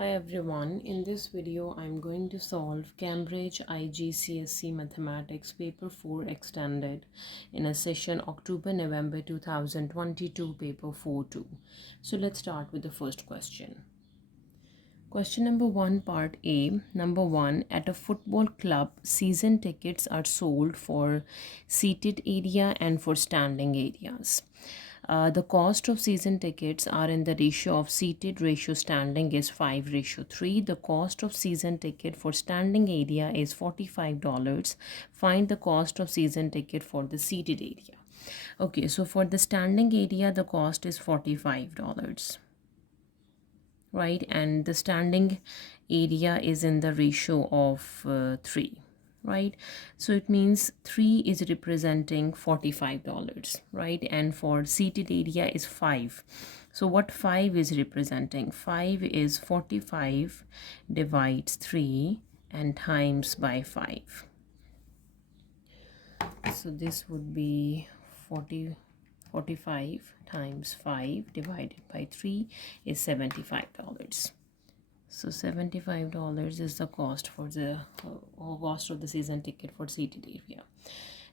Hi everyone, in this video I'm going to solve Cambridge IGCSE Mathematics Paper 4 Extended in a session October-November 2022 Paper 4-2. So let's start with the first question. Question number 1, part A. Number 1, at a football club, season tickets are sold for seated area and for standing areas. The cost of season tickets are in the ratio of seated ratio standing is 5:3. The cost of season ticket for standing area is $45. Find the cost of season ticket for the seated area. Okay, so for the standing area, the cost is $45, right? And the standing area is in the ratio of 3, right? So it means 3 is representing $45, right? And for seated area is 5. So what 5 is representing? 5 is 45 divides 3 and times by 5. So this would be 45 times 5 divided by 3 is $75. So $75 is the cost for the cost of the season ticket for seated area.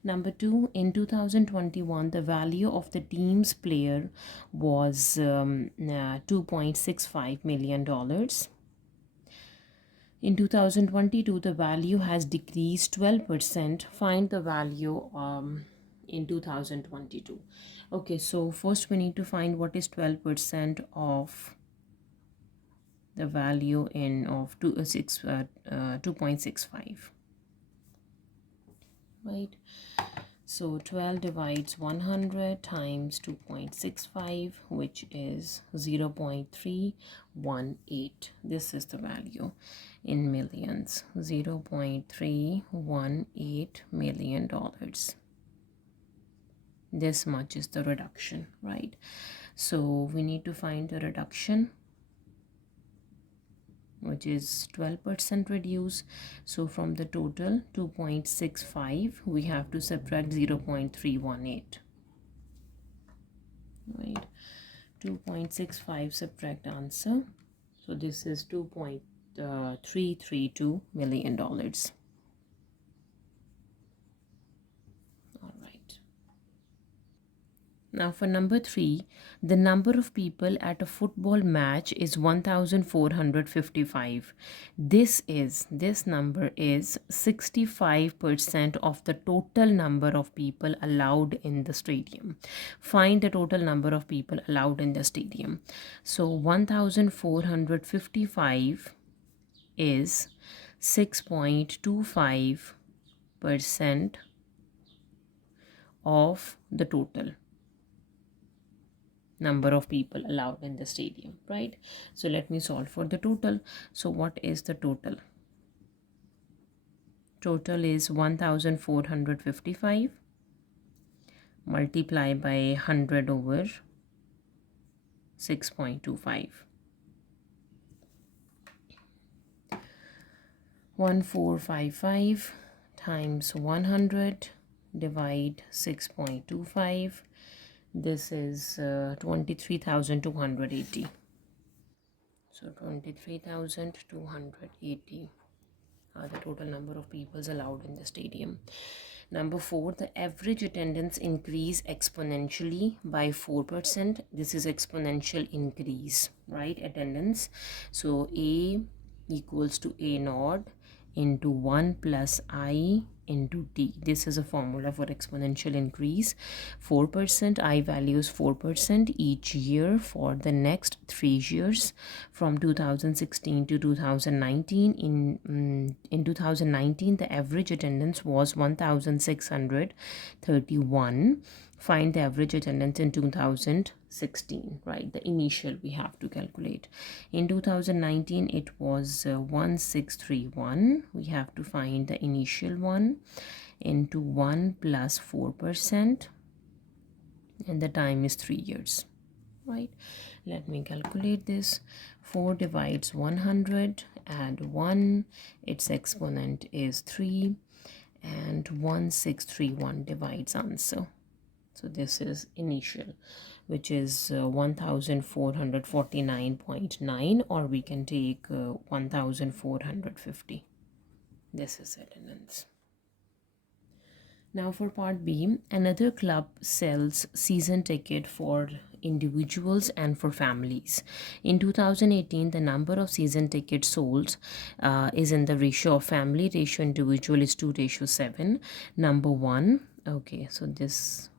Number 2, in 2021, the value of the team's player was $2.65 million. In 2022, the value has decreased 12%. Find the value in 2022. Okay, so first we need to find what is 12% of the value of 2.65, right? So 12 divides 100 times 2.65, which is 0.318. This is the value in millions, $0.318 million. This much is the reduction, right? So we need to find the reduction, which is 12% reduce. So from the total 2.65, we have to subtract 0.318, right? 2.65 subtract answer. So this is $2.332 million. All right. Now for number 3, the number of people at a football match is 1,455. This number is 65% of the total number of people allowed in the stadium. Find the total number of people allowed in the stadium. So 1,455 is 6.25% of the total number of people allowed in the stadium, right? So let me solve for the total. So what is the total? Total is 1,455 multiply by 100 over 6.25. 1,455 times 100 divide 6.25. This is 23,280. So 23,280 are the total number of people allowed in the stadium. Number 4, the average attendance increase exponentially by 4%. This is exponential increase, right? Attendance. So A equals to A naught into 1 plus I into t. This is a formula for exponential increase. 4%, I value is 4% each year for the next 3 years from 2016 to 2019. In 2019, the average attendance was 1,631. Find the average attendance in 2016, right? The initial we have to calculate. In 2019, it was 1,631. We have to find the initial one into 1 plus 4%, and the time is 3 years, right? Let me calculate this. 4 divides 100, add 1, its exponent is 3, and 1,631 divides answer. So this is initial. which is 1449.9, or we can take 1450. This is attendance. Now for part B, another club sells season ticket for individuals and for families. In 2018, the number of season tickets sold is in the ratio of family ratio individual is 2:7. Number one, okay, so this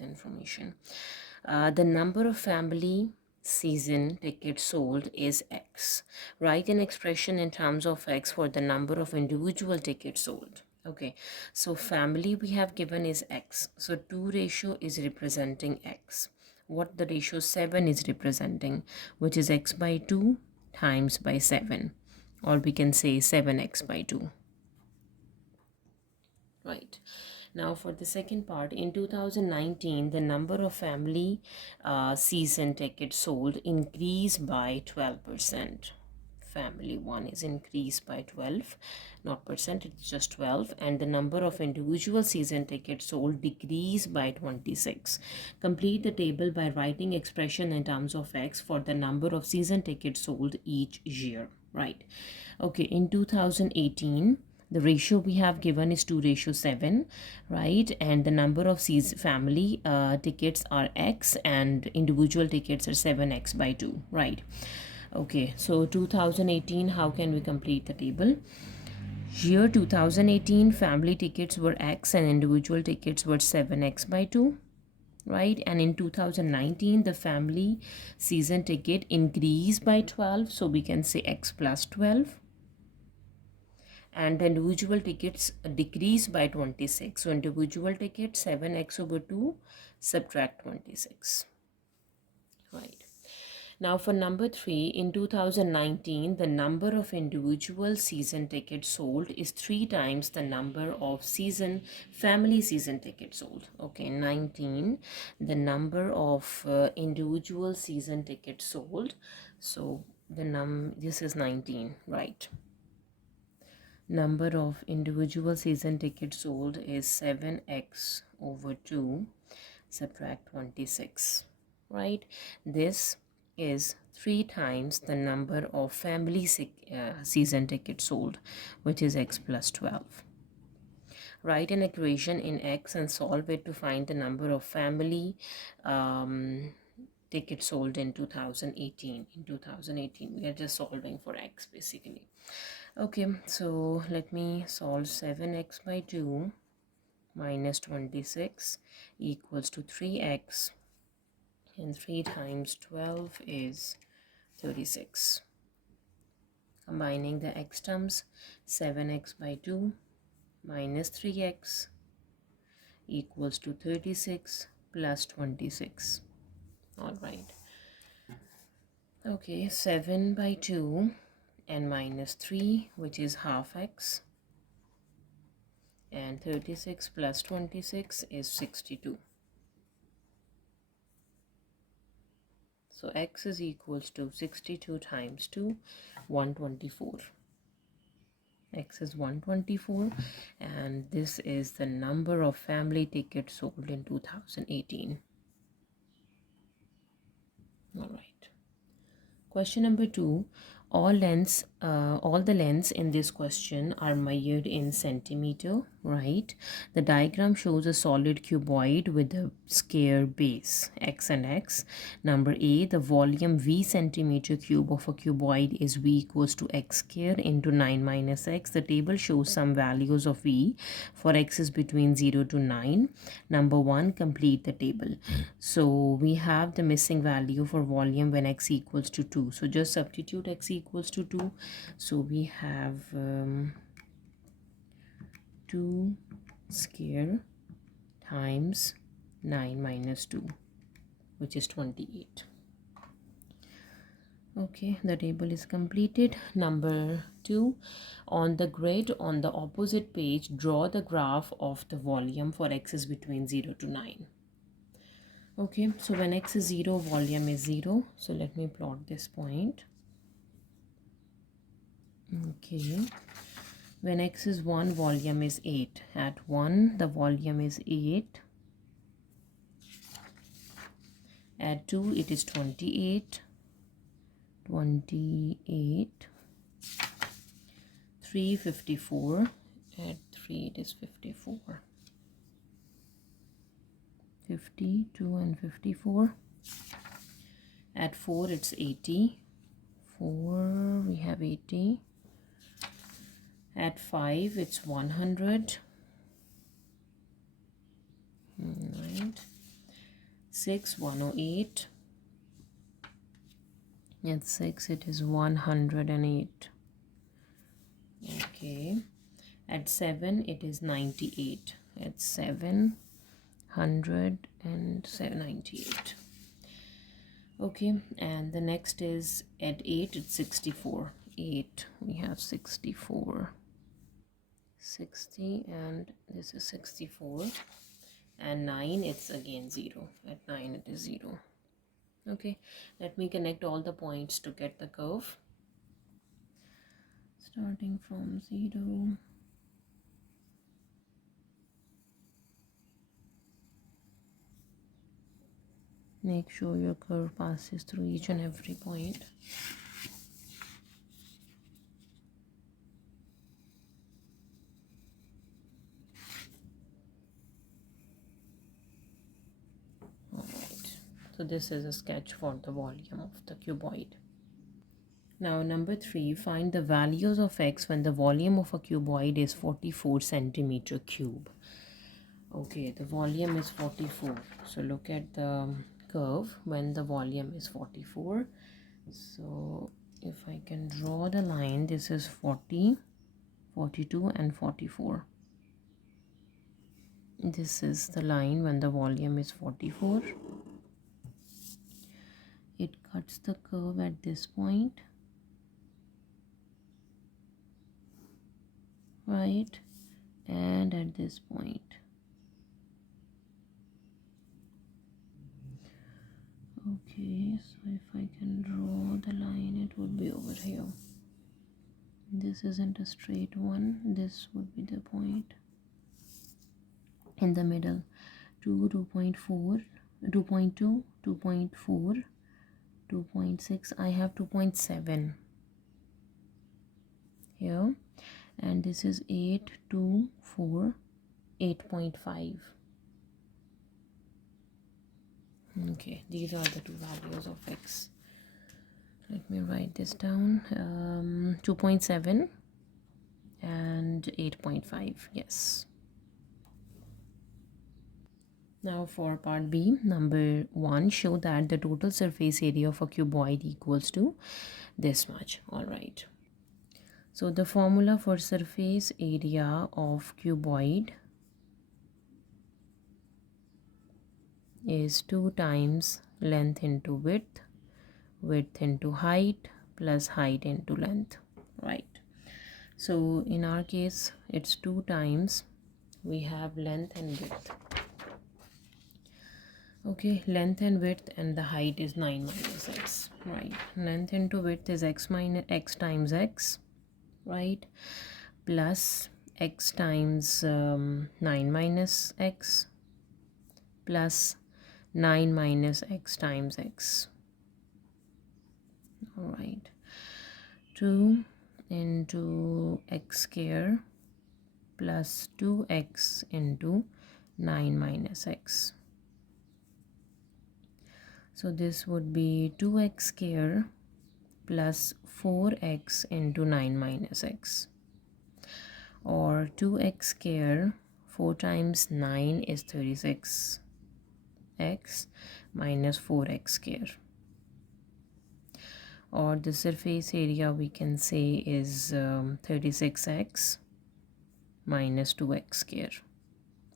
information. The number of family season tickets sold is X. Write an expression in terms of X for the number of individual tickets sold. Okay, so family we have given is X. So 2 ratio is representing X. What the ratio 7 is representing, which is X by 2 times by 7. Or we can say 7X by 2. Right. Now for the second part, in 2019, the number of family season tickets sold increased by 12%. Family one is increased by 12, not percent, it's just 12. And the number of individual season tickets sold decreased by 26. Complete the table by writing expression in terms of X for the number of season tickets sold each year. Right. Okay, in 2018, the ratio we have given is 2:7, right? And the number of family tickets are X and individual tickets are 7X by 2, right? Okay, so 2018, how can we complete the table? Year 2018, family tickets were X and individual tickets were 7X by 2, right? And in 2019, the family season ticket increased by 12, so we can say X plus 12. And the individual tickets decrease by 26. So individual ticket 7X over 2, subtract 26. Right. Now for number 3, in 2019, the number of individual season tickets sold is 3 times the number of family season tickets sold. Okay, 19, the number of individual season tickets sold. So this is 19, right? Number of individual season tickets sold is 7X over 2, subtract 26, right? This is 3 times the number of family season tickets sold, which is X plus 12. Write an equation in X and solve it to find the number of family tickets sold in 2018. In 2018, we are just solving for X basically. Okay, so let me solve 7X by 2 minus 26 equals to 3X, and 3 times 12 is 36. Combining the X terms, 7X by 2 minus 3X equals to 36 plus 26. All right. Okay, 7 by 2 and minus 3, which is half X, and 36 plus 26 is 62. So X is equals to 62 times 2, 124. X is 124, and this is the number of family tickets sold in 2018. All right. Question number 2. All the lengths in this question are measured in centimeter, right? The diagram shows a solid cuboid with a square base, X and X. Number A, the volume V centimeter cube of a cuboid is V equals to X square into 9 minus X. The table shows some values of V for X is between 0 to 9. Number 1, complete the table. So we have the missing value for volume when X equals to 2. So just substitute X equals to 2. So we have 2 square times 9 minus 2, which is 28. Okay, the table is completed. Number 2, on the grid on the opposite page, draw the graph of the volume for X is between 0 to 9. Okay, so when X is 0, volume is 0. So let me plot this point. Okay, when X is 1, volume is 8. At 1, the volume is 8. Add 2, it is 28. 28. 3, 54. Add 3, it is 54. 52 and 54. Add 4, it's 80. 4, we have 80. Add 5, it's 100. Right. 6, 108. At 6, it is 108. Okay. At 7, it is 98. At 7, 198. Okay, and the next is at 8, it's 64. 8, we have 64. 60, and this is 64. And 9, it's again 0. At 9, it is 0. Okay, let me connect all the points to get the curve. Starting from 0. Make sure your curve passes through each and every point. Alright, so this is a sketch for the volume of the cuboid. Now number 3, find the values of x when the volume of a cuboid is 44 centimeter cube. Okay, the volume is 44. So look at the curve when the volume is 44. So if I can draw the line, this is 40, 42 and 44. This is the line when the volume is 44. It cuts the curve at this point, right, and at this point. Okay, so if I can draw the line, it would be over here. This isn't a straight one. This would be the point in the middle. 2, 2.4, 2.2, 2.4, 2.6. I have 2.7 here, and this is 8, 2, 4, 8.5. Okay, these are the two values of x. Let me write this down. 2.7 and 8.5. Yes. Now for part B, number 1, show that the total surface area of a cuboid equals to this much. All right. So the formula for surface area of cuboid is 2 times length into width, width into height, plus height into length, right? So in our case, it's 2 times, we have length and width. Okay, length and width, and the height is 9 minus x, right? Length into width is x minus x times x, right? Plus x times 9 minus x, plus 9 minus x times x. All right, 2 into x square plus 2x into 9 minus x. So this would be 2x square plus 4x into 9 minus x, or 2x square, 4 times 9 is 36, x minus 4x square, or the surface area we can say is 36x minus 2x square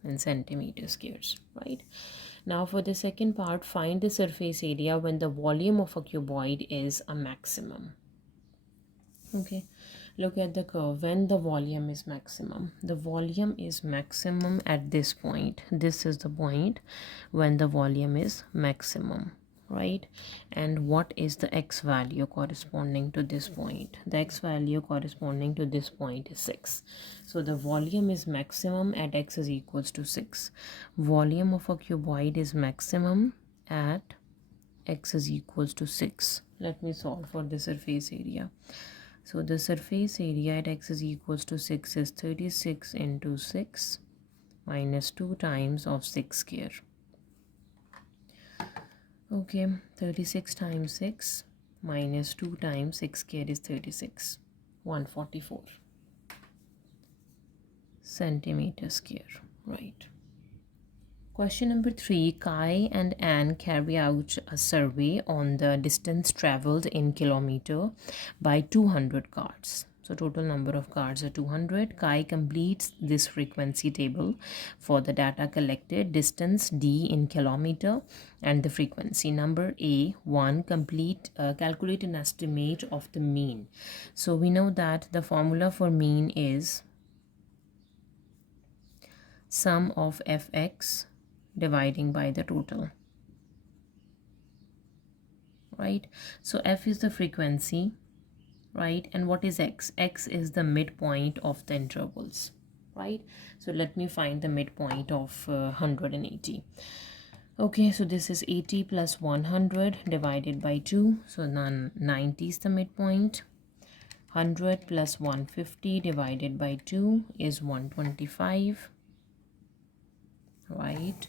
in centimeter squares, right? Now for the second part, find the surface area when the volume of a cuboid is a maximum. Okay, look at the curve when the volume is maximum. The volume is maximum at this point. This is the point when the volume is maximum, right? And what is the x value corresponding to this point? The x value corresponding to this point is 6. So the volume is maximum at x is equals to 6. Volume of a cuboid is maximum at x is equals to 6. Let me solve for the surface area. So the surface area at x is equals to 6 is 36 into 6 minus 2 times of 6 square. Okay, 36 times 6 minus 2 times 6 square is 36. 144 centimeter square, right? Question number 3, Kai and Anne carry out a survey on the distance traveled in kilometer by 200 cards. So total number of cards are 200. Kai completes this frequency table for the data collected, distance d in kilometer, and the frequency. Number A, 1, calculate an estimate of the mean. So we know that the formula for mean is sum of fx dividing by the total, right? So f is the frequency, right? And what is x? X is the midpoint of the intervals, right? So let me find the midpoint of 180. Okay, so this is 80 plus 100 divided by 2, so 90 is the midpoint. 100 plus 150 divided by 2 is 125, right?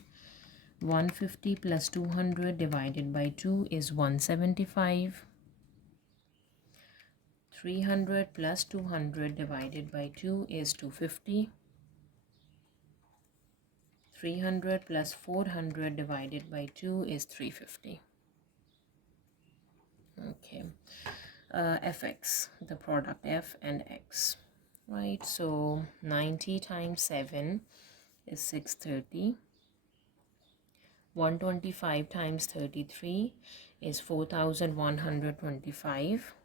150 plus 200 divided by 2 is 175. 300 plus 200 divided by 2 is 250. 300 plus 400 divided by 2 is 350. Okay. Fx, the product f and x, right? So 90 times 7 is 630. 125 times 33 is 4125.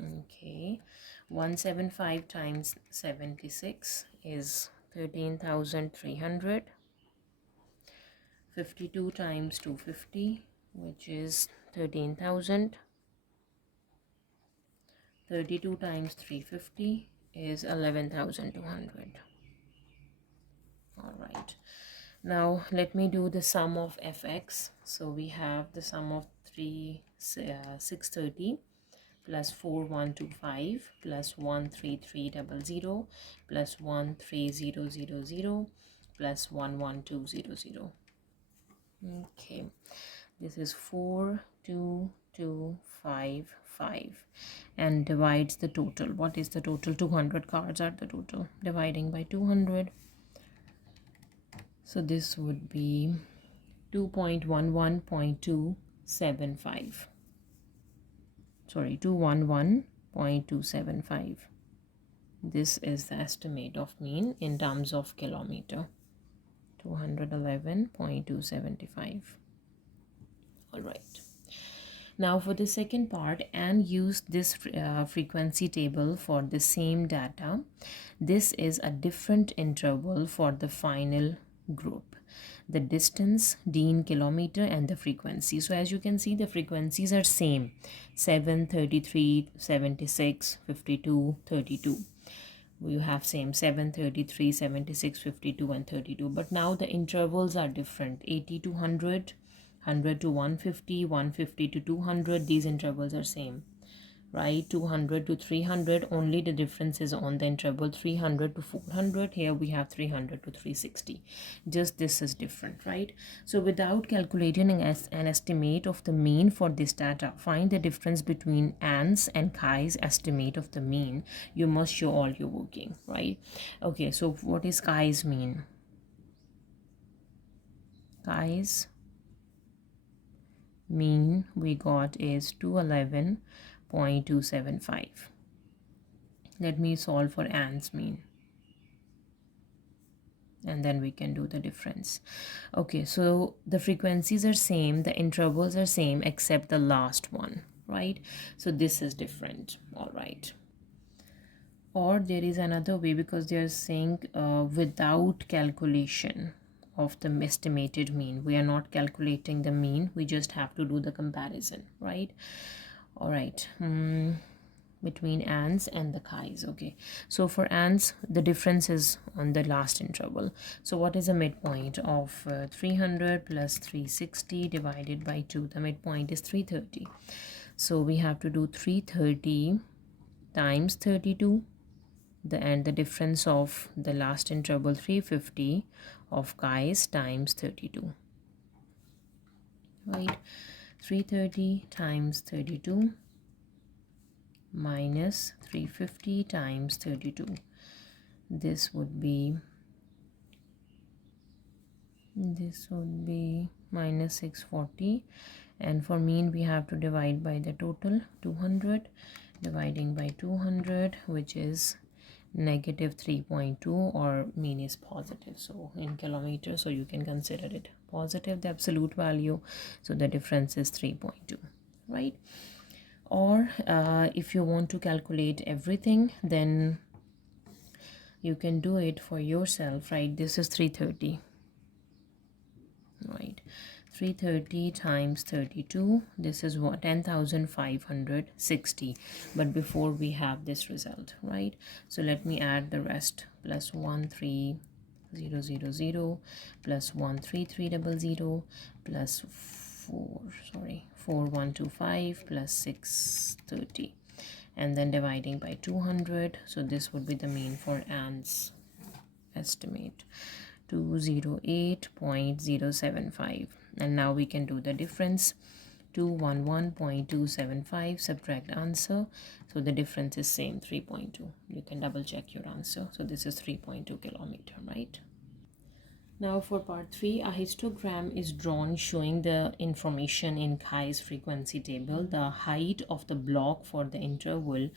Okay, 175 times 76 is 13,300. 52 times 250, which is 13,000. 32 times 350 is 11,200. All right. Now let me do the sum of fx. So we have the sum of 630 plus 4125 plus 13300 plus 13000 plus 11200. Okay, this is 42255 and divides the total. What is the total? 200 cards are the total. Dividing by 200. So this would be 211.275. Sorry, 211.275. This is the estimate of mean in terms of kilometer. 211.275. All right. Now for the second part, Anne used this frequency table for the same data. This is a different interval for the final group. The distance d in kilometer and the frequency. So as you can see, the frequencies are same: 7, 33, 76, 52, 32. You have same 7, 33, 76, 52 and 32, but now the intervals are different: 80 to 100, 100 to 150, 150 to 200. These intervals are same, right? 200 to 300, only the difference is on the interval. 300 to 400, here we have 300 to 360. Just this is different, right? So without calculating an estimate of the mean for this data, find the difference between Anne's and Kai's estimate of the mean. You must show all your working, right? Okay, so what is Kai's mean? Kai's mean we got is 211.275. Let me solve for Anne's mean, and then we can do the difference. Okay, so the frequencies are same, the intervals are same except the last one, right? So this is different. All right. Or there is another way, because they are saying without calculation of the estimated mean. We are not calculating the mean, we just have to do the comparison, right? All right. between ants and the kais. Okay, so for ants the difference is on the last interval. So what is the midpoint of 300 plus 360 divided by 2? The midpoint is 330. So we have to do 330 times 32, and the difference of the last interval 350 of kais times 32, right? 330 times 32 minus 350 times 32. This would be minus 640, and for mean we have to divide by the total 200, dividing by 200, which is negative 3.2, or mean is positive, so in kilometers, so you can consider it positive, the absolute value, so the difference is 3.2, right? Or if you want to calculate everything, then you can do it for yourself, right? This is 330, right? 330 times 32, this is what, 10,560. But before we have this result, right? So let me add the rest. Plus 13000 plus 13300 plus 4125 plus 630, and then dividing by 200. So this would be the mean for ants estimate, 208.075. And now we can do the difference, 211.275, subtract answer, so the difference is same, 3.2. You can double check your answer. So this is 3.2 kilometer, right? Now for part 3, a histogram is drawn showing the information in Kai's frequency table. The height of the block for the interval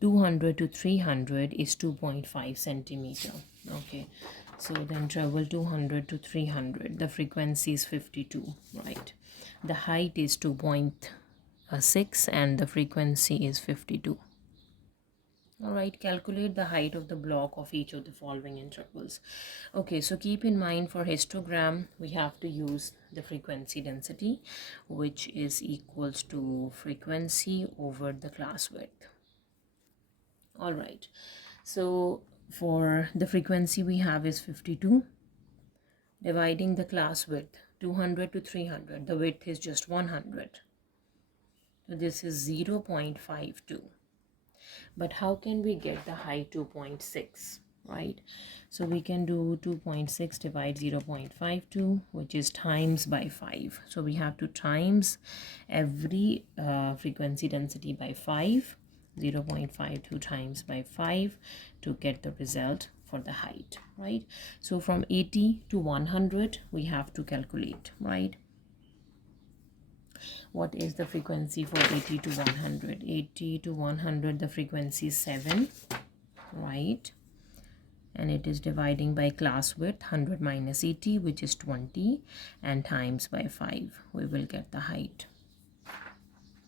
200 to 300 is 2.5 centimeter. Okay, so the interval 200 to 300, the frequency is 52, right? The height is 2.6 and the frequency is 52. All right, calculate the height of the block of each of the following intervals. Okay, so keep in mind for histogram, we have to use the frequency density, which is equals to frequency over the class width. All right, so for the frequency we have is 52, dividing the class width 200 to 300, the width is just 100. So this is 0.52. But how can we get the height 2.6, right? So we can do 2.6 divide 0.52, which is times by 5. So we have to times every frequency density by 5, 0.52 times by 5 to get the result for the height, right? So from 80 to 100 we have to calculate, right? What is the frequency for 80 to 100? 80 to 100, the frequency is 7, right? And it is dividing by class width, 100 minus 80, which is 20, and times by 5. We will get the height.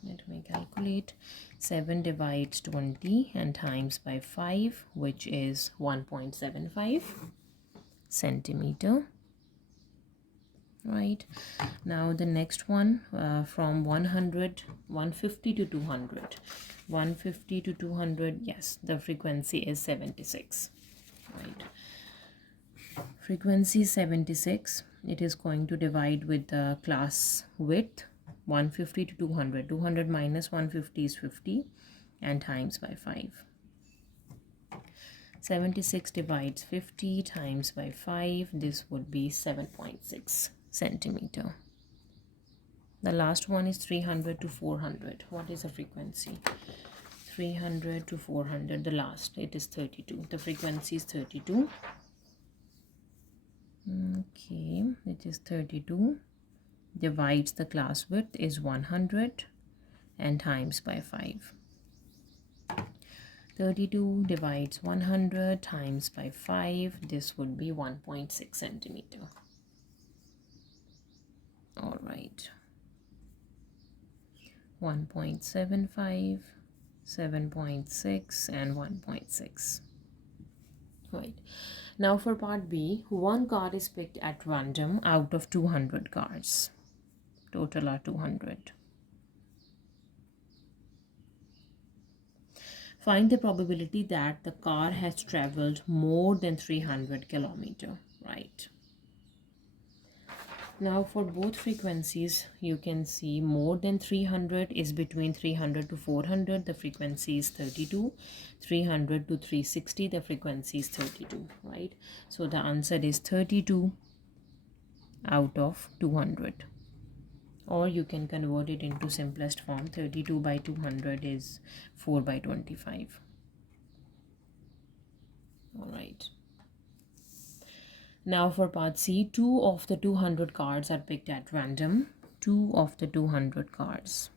Let me calculate. 7 divides 20 and times by 5, which is 1.75 centimeter. Right, now the next one, from 150 to 200, 150 to 200, yes, the frequency is 76, right? Frequency 76, it is going to divide with the class width, 150 to 200, 200 minus 150 is 50, and times by 5. 76 divides 50 times by 5, this would be 7.6 centimeter. The last one is 300 to 400. What is the frequency? 300 to 400, the last, it is 32. The frequency is 32. Okay, it is 32. Divides the class width is 100 and times by 5. 32 divides 100 times by 5. This would be 1.6 centimeter. All right. 1.75, 7.6, and 1.6. Right. Now for part B, one card is picked at random out of 200 cards. Total are 200. Find the probability that the car has traveled more than 300 kilometer, right? Now for both frequencies, you can see more than 300 is between 300 to 400, the frequency is 32. 300 to 360, the frequency is 32, right? So the answer is 32 out of 200. Or you can convert it into simplest form. 32 by 200 is 4 by 25. All right. Now for part C, 2 of the 200 cards are picked at random. 2 of the 200 cards.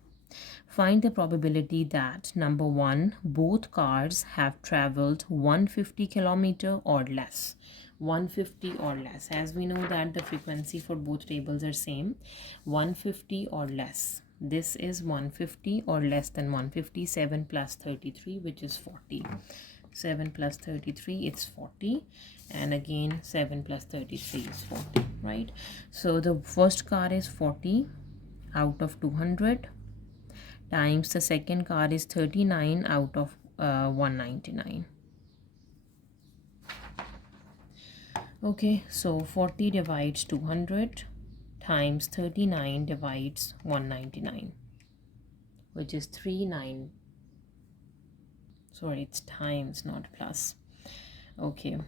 Find the probability that number 1, both cars have traveled 150 kilometer or less. 150 or less. As we know that the frequency for both tables are same. 150 or less. This is 150 or less than 150. 7 plus 33, which is 40. 7 plus 33, it's 40. And again 7 plus 33 is 40, right? So the first car is 40 out of 200 times the second car is 39 out of 199. Okay, so 40 divides 200 times 39 divides 199, which is 39. Sorry, it's times, not plus. Okay,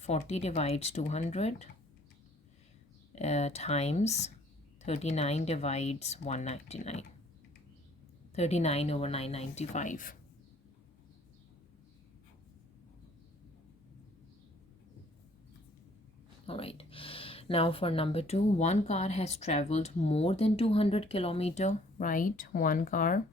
40 divides 200 times 39 divides 199. 39 over 995. All right. Now for number 2, one car has traveled more than 200 kilometer, right? One car.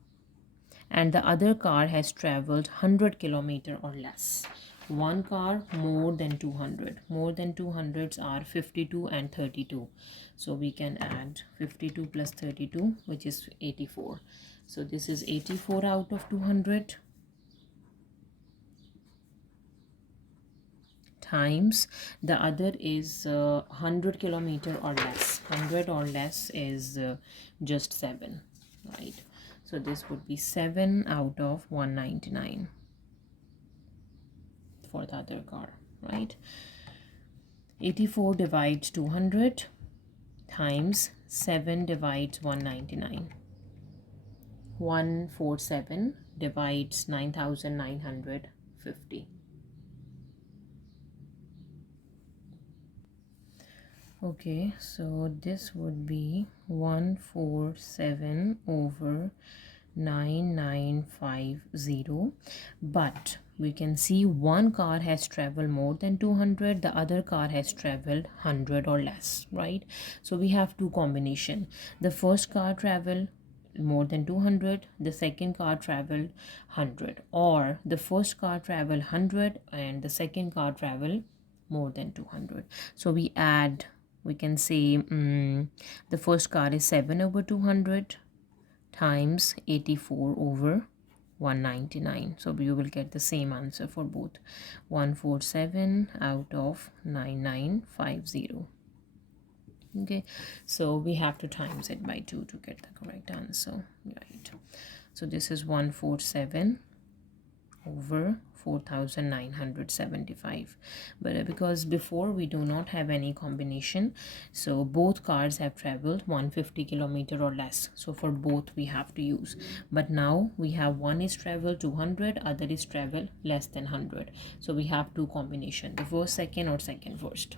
And the other car has traveled 100 kilometer or less. One car more than 200. More than 200s are 52 and 32. So we can add 52 plus 32, which is 84. So this is 84 out of 200 times the other is 100 kilometer or less. 100 or less is just 7, right? So this would be 7 out of 199 for the other car, right? 84 divides 200 times 7 divides 199. 147 divides 9950. Okay, so this would be 147 over 9950, but we can see one car has traveled more than 200, the other car has traveled 100 or less, right? So we have two combination. The first car traveled more than 200, the second car traveled 100, or the first car traveled 100 and the second car traveled more than 200. So we add, we can say the first car is 7 over 200 times 84 over 199. So you will get the same answer for both. 147 out of 9950. Okay, so we have to times it by 2 to get the correct answer, right? So this is 147 over 4975, but because before we do not have any combination, so both cars have traveled 150 kilometer or less, so for both we have to use. But now we have one is travel 200, other is travel less than 100, so we have two combination, the first second or second first.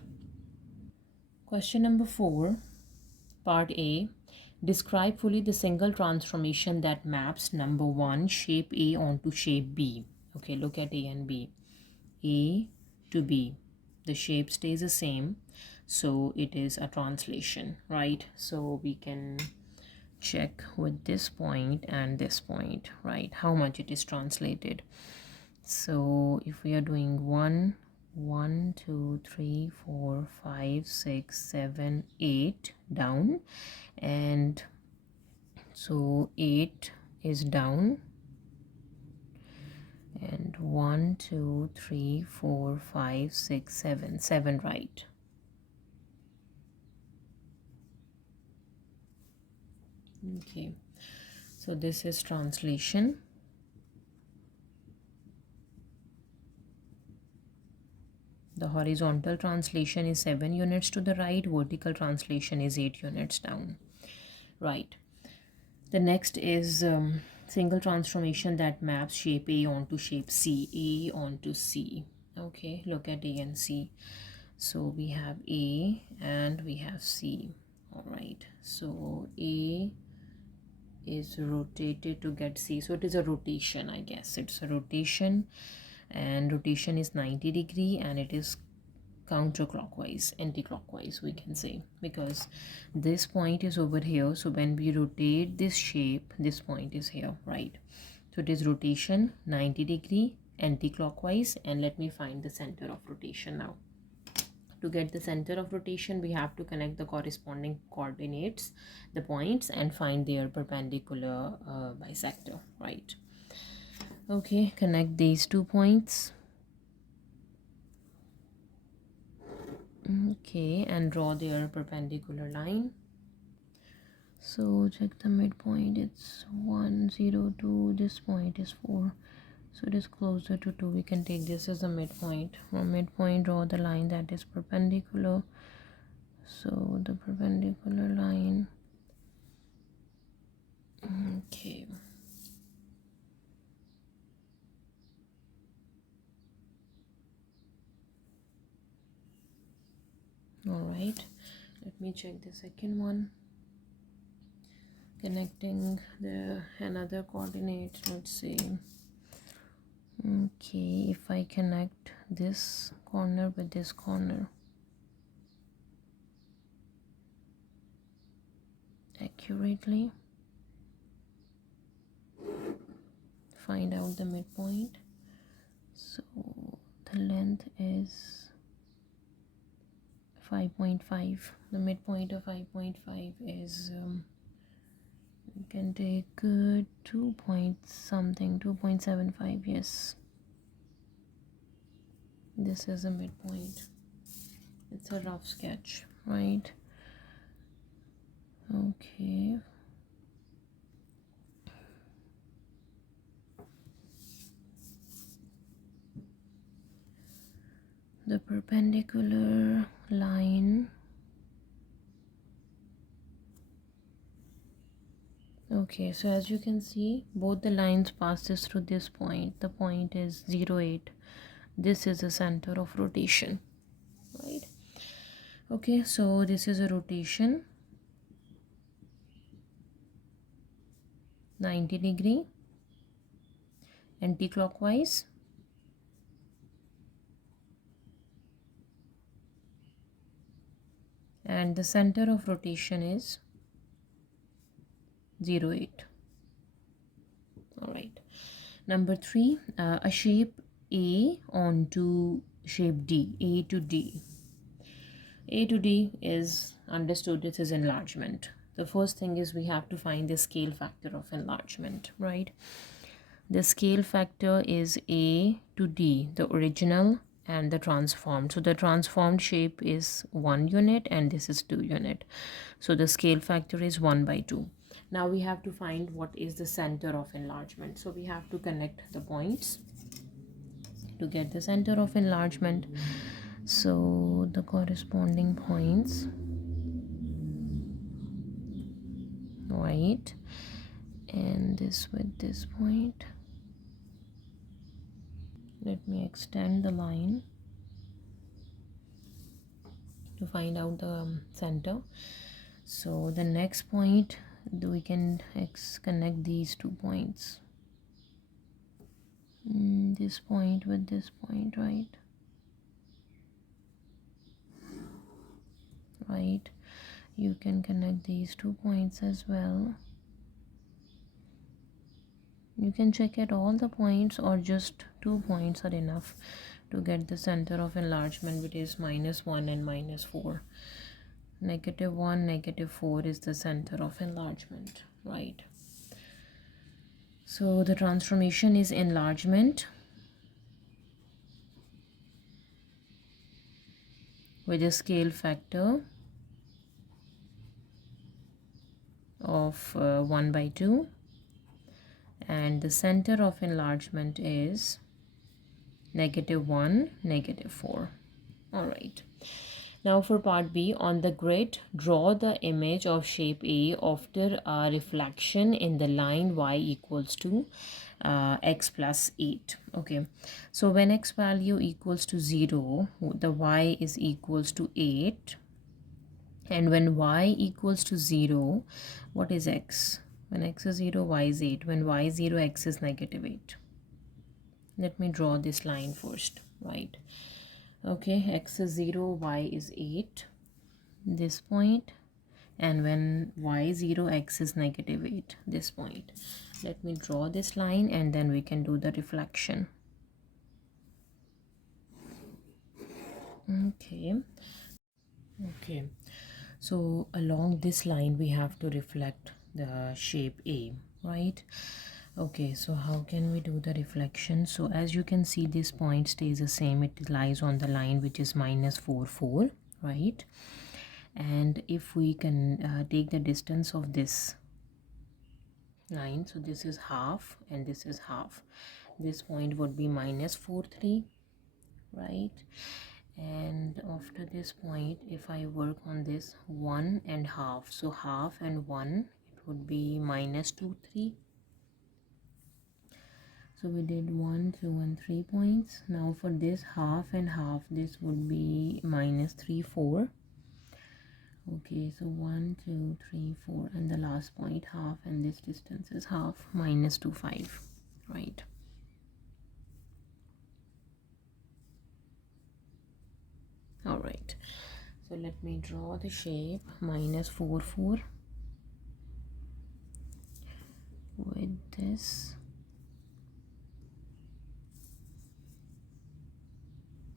Question number 4, part A. Describe fully the single transformation that maps number 1 shape A onto shape B. Okay, look at A and B. A to B. The shape stays the same, so it is a translation, right? So we can check with this point and this point, right? How much it is translated. So if we are doing 1, 2, 3, 4, 5, 6, 7, 8 down, and so 8 is down, and 1, 2, 3, 4, 5, 6, 7, 7 right. Okay, so this is translation. The horizontal translation is 7 units to the right, vertical translation is 8 units down. Right. The next is single transformation that maps shape A onto shape C. A onto C. Okay, look at A and C. So we have A and we have C. All right. So A is rotated to get C. So it is a rotation, I guess. It's a rotation, and rotation is 90 degree, and it is counterclockwise, anti-clockwise we can say, because this point is over here. So when we rotate this shape, this point is here, right? So it is rotation 90 degree, anti-clockwise. And let me find the center of rotation now. To get the center of rotation, we have to connect the corresponding coordinates, the points, and find their perpendicular bisector, right? Okay, connect these 2 points. Okay, and draw their perpendicular line. So check the midpoint. It's 1 0 2. This point is 4, so it is closer to 2. We can take this as a midpoint. From midpoint, draw the line that is perpendicular. So the perpendicular line, okay, all right. Let me check the second one. Connecting the another coordinate, let's say, okay, if I connect this corner with this corner accurately, find out the midpoint. So the length is 5.5. The midpoint of 5.5 is you can take 2 point something, 2.75. yes, this is a midpoint. It's a rough sketch, right? Okay, the perpendicular line, okay, so as you can see, both the lines passes through this point. The point is 0.8. This is the center of rotation, right? Okay, so this is a rotation 90 degree, anti-clockwise, and the center of rotation is 0.8. all right. Number 3, a shape A onto shape D. A to D. A to D is understood. This is enlargement. The first thing is we have to find the scale factor of enlargement, right? The scale factor is A to D, the original and the transformed. So the transformed shape is 1 unit and this is 2 unit. So the scale factor is 1/2. Now we have to find what is the center of enlargement. So we have to connect the points to get the center of enlargement. So the corresponding points, right, and this with this point. Let me extend the line to find out the center. So the next point, we can connect these 2 points, this point with this point, right? Right, you can connect these 2 points as well. You can check at all the points or just 2 points are enough to get the center of enlargement, which is -1 and -4. -1, -4 is the center of enlargement, right? So the transformation is enlargement with a scale factor of 1/2, and the center of enlargement is -1, -4. All right. Now for part B, on the grid, draw the image of shape A after a reflection in the line y equals to x plus 8. Okay, so when x value equals to 0, the y is equals to 8. And when y equals to 0, what is x? When x is 0, y is 8. When y is 0, x is negative 8. Let me draw this line first, right? Okay, x is 0, y is 8, this point, and when y is 0, x is negative 8, this point. Let me draw this line and then we can do the reflection. Okay, so along this line we have to reflect the shape A, right? Okay, so how can we do the reflection? So as you can see, this point stays the same. It lies on the line which is minus 4 4, right? And if we can take the distance of this line, so this is half and this is half, this point would be minus 4 3, right? And after this point, if I work on this 1 and half, so half and 1, it would be minus 2 3. So we did 1 2 and 3 points. Now for this half and half, this would be minus 3 4. Okay, so 1 2 3 4, and the last point half, and this distance is half, minus 2 5, right? All right, so let me draw the shape minus 4 4 with this,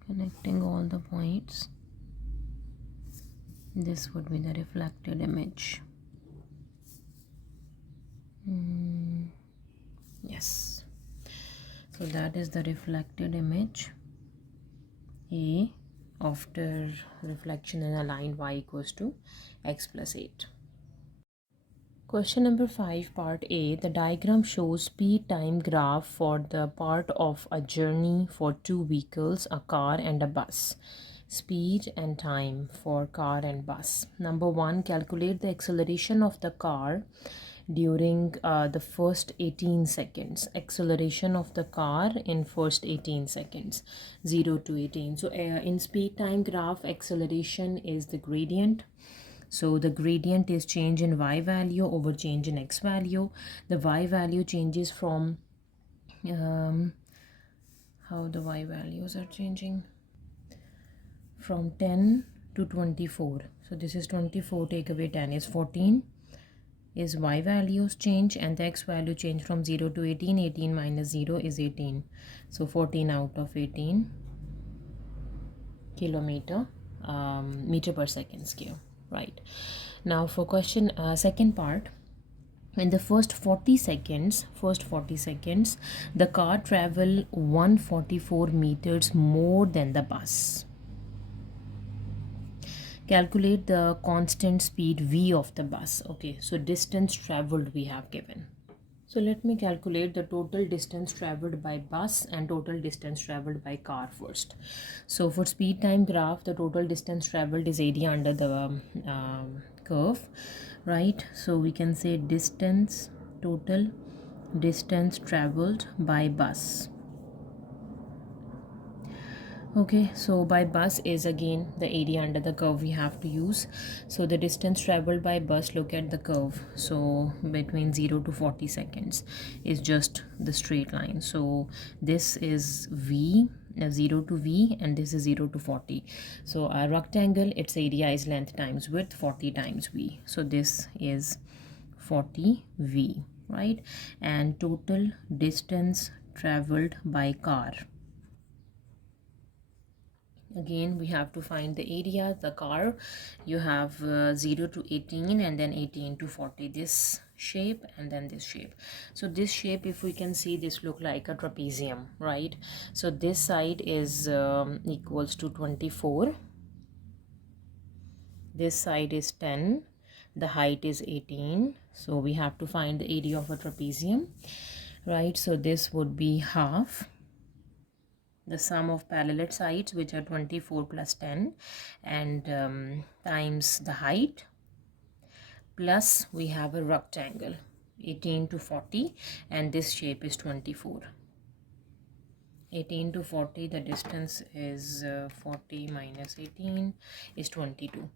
connecting all the points. This would be the reflected image. Yes, so that is the reflected image A after reflection in a line y equals to x plus 8. Question number 5, part A. The diagram shows speed time graph for the part of a journey for two vehicles, a car and a bus. Speed and time for car and bus. Number 1, calculate the acceleration of the car during the first 18 seconds. Acceleration of the car in first 18 seconds, 0 to 18. So in speed time graph, acceleration is the gradient. So the gradient is change in y value over change in x value. The y value changes from how the y values are changing from 10 to 24. So this is 24, take away 10 is 14 is y values change, and the x value change from 0 to 18. 18 minus 0 is 18. So 14 out of 18 kilometer meter per second square, right? Now for question second part, in the first 40 seconds, the car travel 144 meters more than the bus. Calculate the constant speed v of the bus. Okay, so distance traveled we have given. So let me calculate the total distance traveled by bus and total distance traveled by car first. So for speed time graph, the total distance traveled is area under the curve, right? So we can say distance, total distance traveled by bus. Okay, so by bus is again the area under the curve we have to use. So the distance traveled by bus, look at the curve. So between 0 to 40 seconds is just the straight line. So this is v, 0 to v, and this is 0 to 40. So a rectangle, its area is length times width, 40 times v. So this is 40 v, right? And total distance traveled by car, again we have to find the area, the car. You have 0 to 18 and then 18 to 40, this shape and then this shape. So this shape, if we can see, this look like a trapezium, right? So this side is equals to 24, this side is 10, the height is 18. So we have to find the area of a trapezium, right? So this would be half, the sum of parallel sides, which are 24 plus 10, and times the height, plus we have a rectangle 18 to 40, and this shape is 24. 18 to 40, the distance is 40 minus 18 is 22.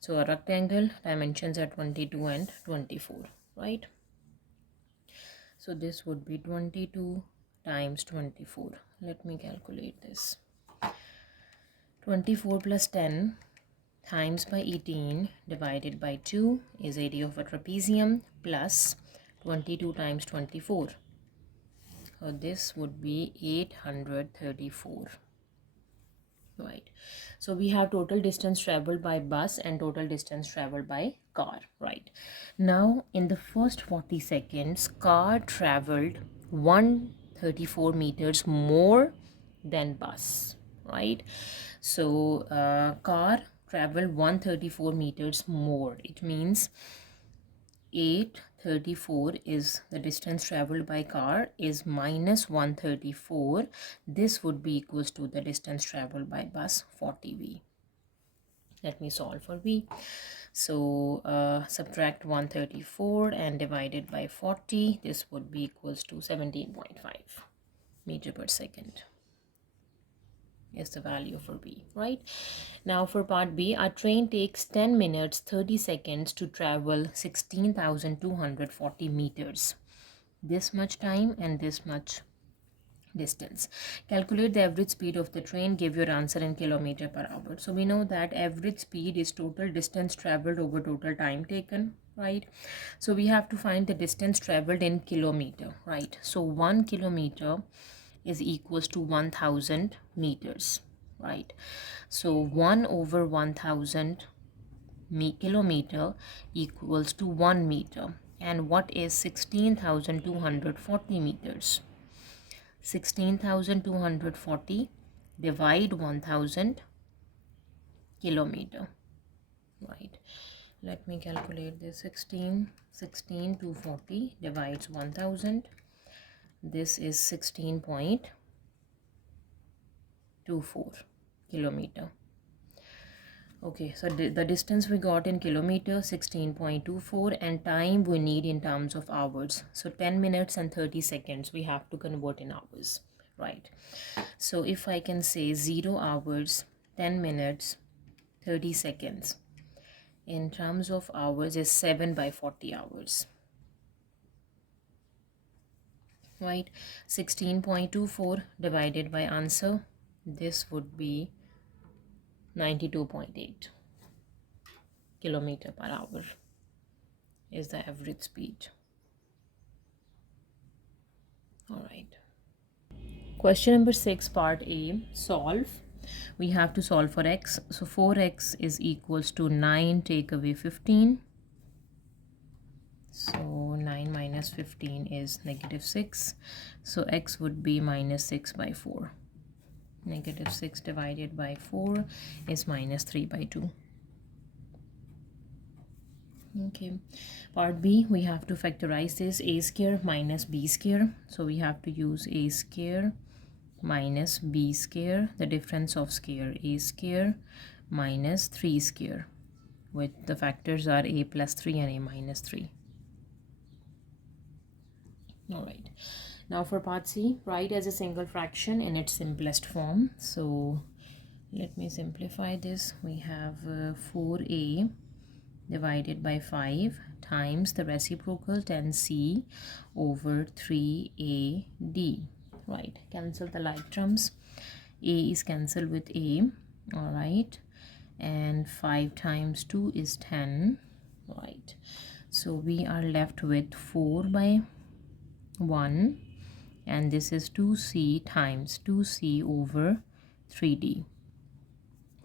So a rectangle, dimensions are 22 and 24, right? So this would be 22 times 24. Let me calculate this. 24 plus 10 times by 18 divided by 2 is area of a trapezium, plus 22 times 24. So this would be 834. Right. So we have total distance traveled by bus and total distance traveled by car. Right. Now in the first 40 seconds, car traveled 134 meters more than bus. Right. So car traveled 134 meters more. It means 834 is the distance traveled by car is minus 134. This would be equals to the distance traveled by bus 40v. Let me solve for v. So subtract 134 and divided by 40. This would be equals to 17.5 meter per second is the value for B, right? Now for part B, our train takes 10 minutes 30 seconds to travel 16,240 meters. This much time and this much distance. Calculate the average speed of the train, give your answer in kilometer per hour. So we know that average speed is total distance traveled over total time taken, right? So we have to find the distance traveled in kilometer, right? So 1 kilometer is equals to 1000 meters, right? So 1 over 1000 kilometer equals to 1 meter. And what is 16,240 meters? 16,240 divide 1000 kilometer, right? Let me calculate this. 16,240 divides 1000. This is 16.24 kilometer. Okay, so the distance we got in kilometer 16.24, and time we need in terms of hours. So 10 minutes and 30 seconds we have to convert in hours, right? So if I can say 0 hours 10 minutes 30 seconds in terms of hours is 7 by 40 hours, right? 16.24 divided by answer, this would be 92.8 kilometer per hour is the average speed. All right. Question number 6, part A, solve. We have to solve for x. So 4x is equals to 9 take away 15. So 9 minus 15 is negative 6. So x would be minus 6 by 4. Negative 6 divided by 4 is minus 3 by 2. Okay, part B, we have to factorize this. A square minus b square. So we have to use a square minus b square, the difference of square, a square minus 3 square, with the factors are a plus 3 and a minus 3. All right, now for part C, write as a single fraction in its simplest form. So let me simplify this. We have 4a divided by 5 times the reciprocal 10c over 3ad, right? Cancel the like terms. A is cancelled with a, all right, and 5 times 2 is 10, right? So we are left with 4 by 1, and this is 2c times 2c over 3d.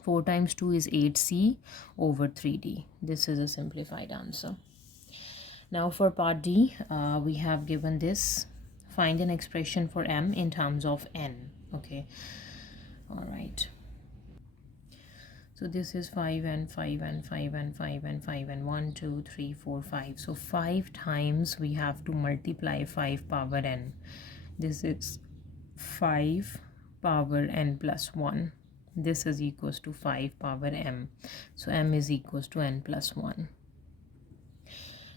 4 times 2 is 8c over 3d. This is a simplified answer. Now for part D, we have given this. Find an expression for m in terms of n. Okay, all right. So this is 5 and 5 and 5 and 5 and 5 and 1, 2, 3, 4, 5. So 5 times we have to multiply 5 power n. This is 5 power n plus 1. This is equals to 5 power m. So m is equals to n plus 1.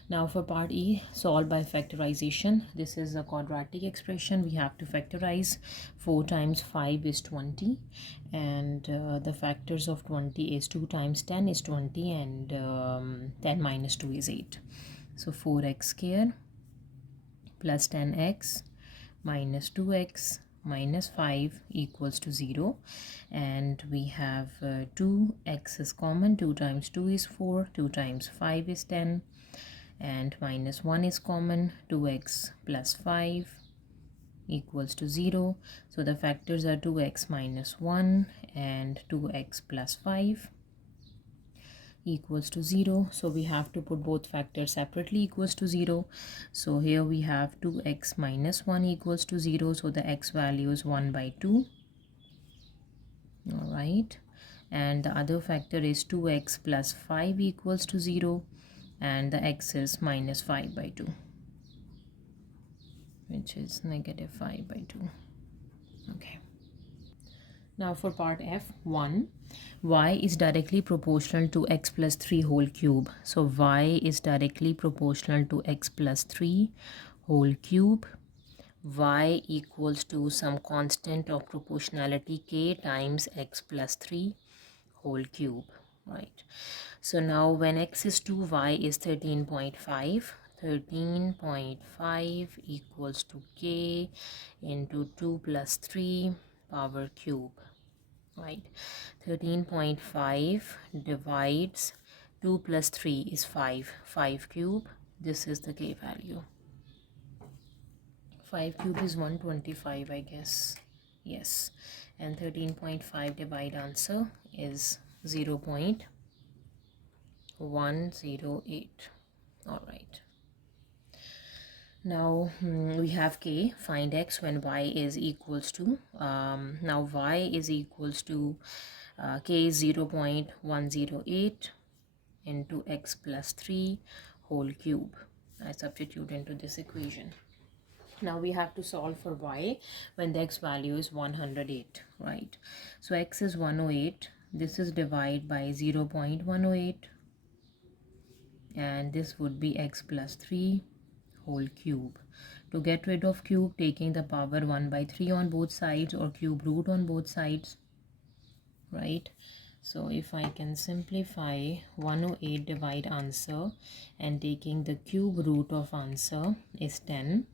Now for part E, solve by factorization. This is a quadratic expression. We have to factorize. 4 times 5 is 20, and the factors of 20 is 2 times 10 is 20, and 10 minus 2 is 8. So 4x squared plus 10x minus 2x minus 5 equals to 0, and we have 2x is common. 2 times 2 is 4, 2 times 5 is 10, and minus 1 is common. 2x plus 5 equals to 0. So the factors are 2x minus 1 and 2x plus 5 equals to 0. So we have to put both factors separately equals to 0. So here we have 2x minus 1 equals to 0. So the x value is 1 by 2. All right. And the other factor is 2x plus 5 equals to 0. And the x is minus 5 by 2, which is negative 5 by 2. Okay. Now for part F, 1, y is directly proportional to x plus 3 whole cube. So y is directly proportional to x plus 3 whole cube. Y equals to some constant of proportionality k times x plus 3 whole cube, right? So now when x is 2, y is 13.5. 13.5 equals to k into 2 plus 3 power cube, right? 13.5 divides 2 plus 3 is 5. 5 cube, this is the k value. 5 cube is 125, I guess. Yes. And 13.5 divide answer is 0.108. All right. Now we have k. Find x when y is equals to, now y is equals to k is 0.108 into x plus 3 whole cube. I substitute into this equation. Now we have to solve for y when the x value is 108, right? So x is 108. This is divided by 0.108, and this would be x plus 3 whole cube. To get rid of cube, taking the power 1 by 3 on both sides, or cube root on both sides, right? So if I can simplify 108 divide answer, and taking the cube root of answer is 10,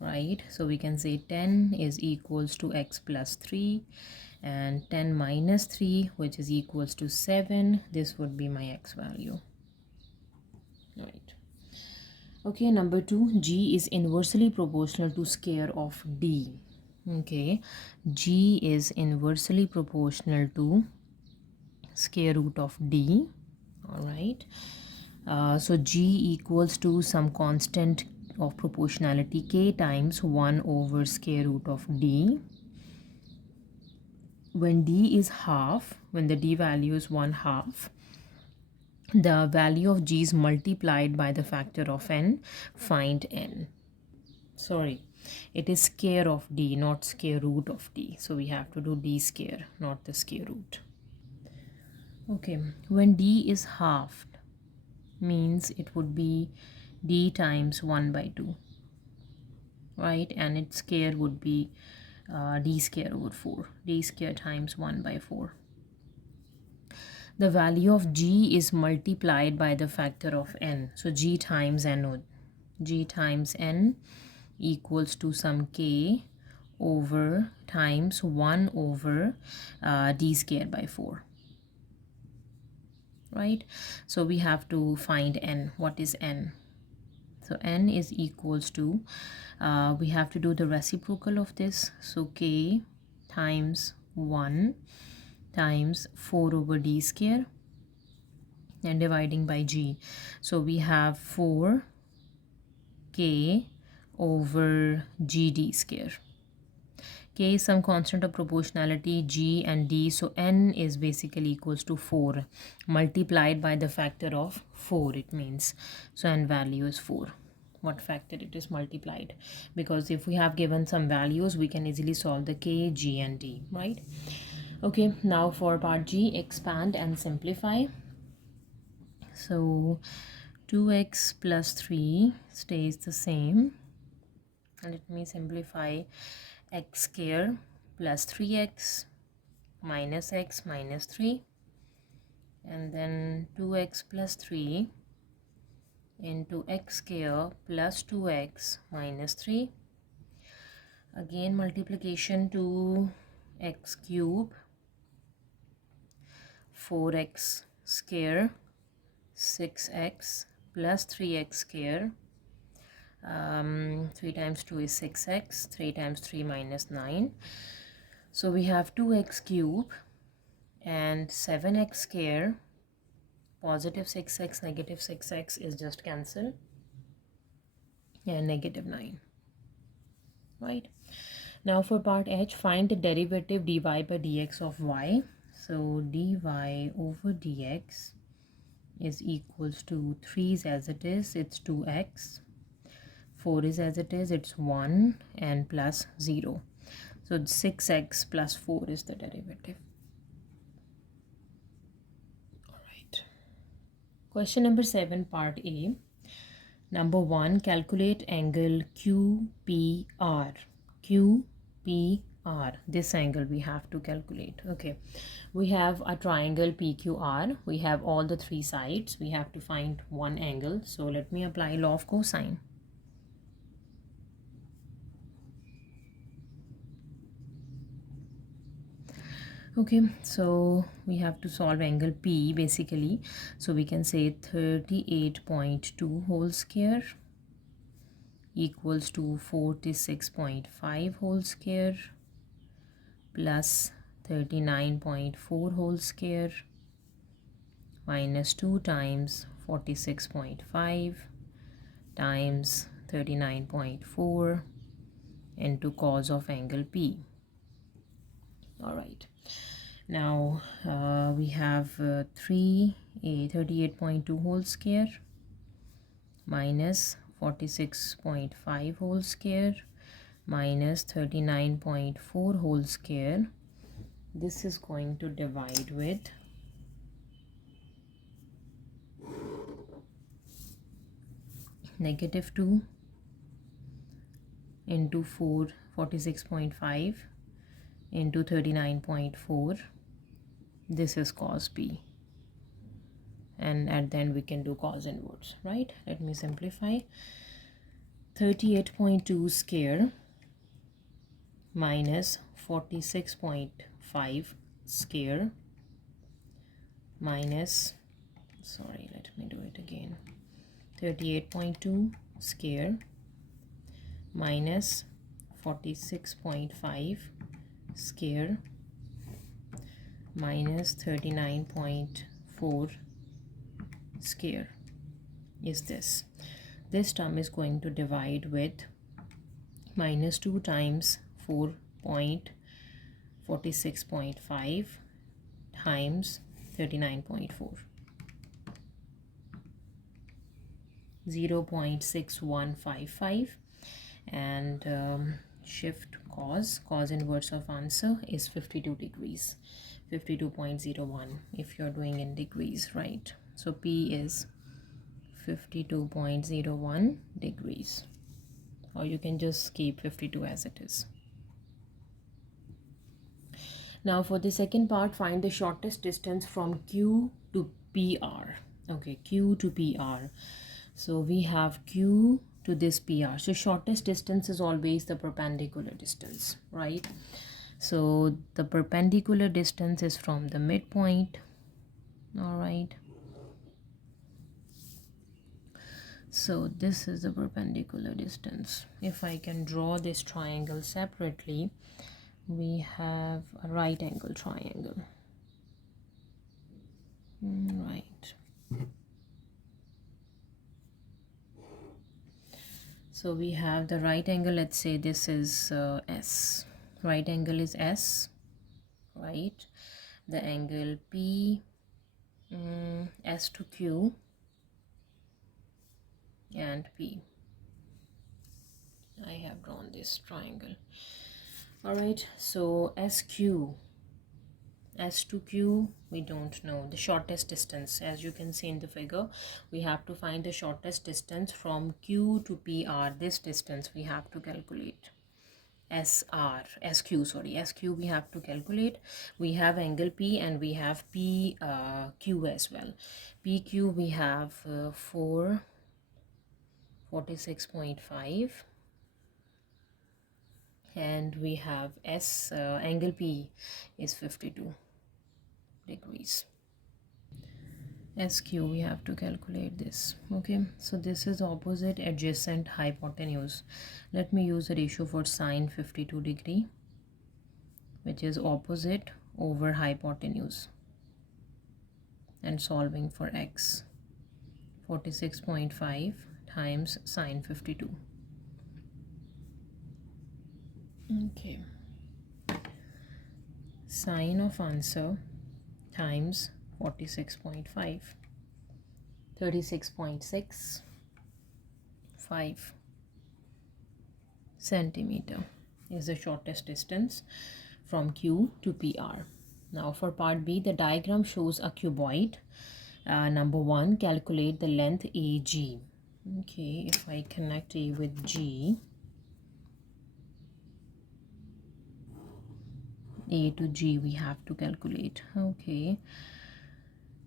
right? So we can say 10 is equals to x plus 3, and 10 minus 3, which is equals to 7. This would be my x value, right? Okay, number 2, g is inversely proportional to square of d. Okay, g is inversely proportional to square root of d. All right. So g equals to some constant of proportionality k times 1 over square root of d. When d is half, when the d value is 1/2, the value of g is multiplied by the factor of n. Find n. Sorry, it is square of d, not square root of d. So we have to do d square, not the square root. Okay, when d is halved, means it would be d times 1 by 2, right? And its square would be d square over 4. d square times 1 by 4. The value of g is multiplied by the factor of n. So g times n, g times n equals to some k over times 1 over d square by 4, right? So we have to find n. What is n? So n is equals to, we have to do the reciprocal of this. So k times 1 times 4 over d square, and dividing by g. So we have 4k over gd square. K is some constant of proportionality, g and d. So n is basically equals to 4 multiplied by the factor of 4, it means. So n value is 4. what factor it is multiplied, because if we have given some values we can easily solve the k, g and d, right? Okay, now for part G, expand and simplify. So 2x plus 3 stays the same. Let me simplify. X square plus 3x minus x minus 3, and then 2x plus 3 into x square plus 2x minus 3. Again multiplication to x cube, 4x square, 6x plus 3x square. 3 times 2 is 6x, 3 times 3 minus 9. So we have 2x cube and 7x square. Positive 6x, negative 6x is just cancel, and negative 9, right? Now for part H, find the derivative dy by dx of y. So dy over dx is equals to 3 is as it is, it's 2x. 4 is as it is, it's 1, and plus 0. So 6x plus 4 is the derivative. Alright. Question number 7, part A. Number 1, calculate angle QPR. QPR. This angle we have to calculate. Okay. We have a triangle PQR. We have all the 3 sides. We have to find one angle. So let me apply law of cosine. Okay, so we have to solve angle P basically. So we can say 38.2 whole square equals to 46.5 whole square plus 39.4 whole square minus 2 times 46.5 times 39.4 into cos of angle P. All right. Now we have 38.2 whole square minus 46.5 whole square minus 39.4 whole square. This is going to divide with negative 2 into 46.5 into 39.4. This is cos B, and at the end we can do cos inverse, right? Let me simplify. 38.2 square minus 46.5 square minus, sorry, let me do it again. 38.2 square minus 46.5 square minus 39.4 square is this. This term is going to divide with minus 2 times 4.46.5 times 39.4. 0.6155, and shift cos inverse of answer is 52 degrees, 52.01 if you're doing in degrees, right? So P is 52.01 degrees, or you can just keep 52 as it is. Now for the second part, find the shortest distance from Q to PR. Okay, Q to PR. So we have Q to this PR. So shortest distance is always the perpendicular distance, right? So the perpendicular distance is from the midpoint. All right. So this is the perpendicular distance. If I can draw this triangle separately, we have a right angle triangle. Right. So we have the right angle, let's say this is S. Right angle is S, right? The angle P, S to Q and P. I have drawn this triangle. All right, so SQ, S to Q, we don't know the shortest distance. As you can see in the figure, we have to find the shortest distance from Q to PR. This distance we have to calculate. SQ we have to calculate. We have angle P and we have Q as well. PQ we have 46.5, and we have angle P is 52 degrees. SQ we have to calculate this. Okay, so this is opposite, adjacent, hypotenuse. Let me use a ratio for sine 52 degree, which is opposite over hypotenuse, and solving for x. 46.5 times sine 52. Okay, sine of answer times 46.5, 36.65 centimeter is the shortest distance from Q to PR. Now for part B, the diagram shows a cuboid. Number 1, calculate the length AG. Okay, if I connect A with G, A to G we have to calculate. Okay,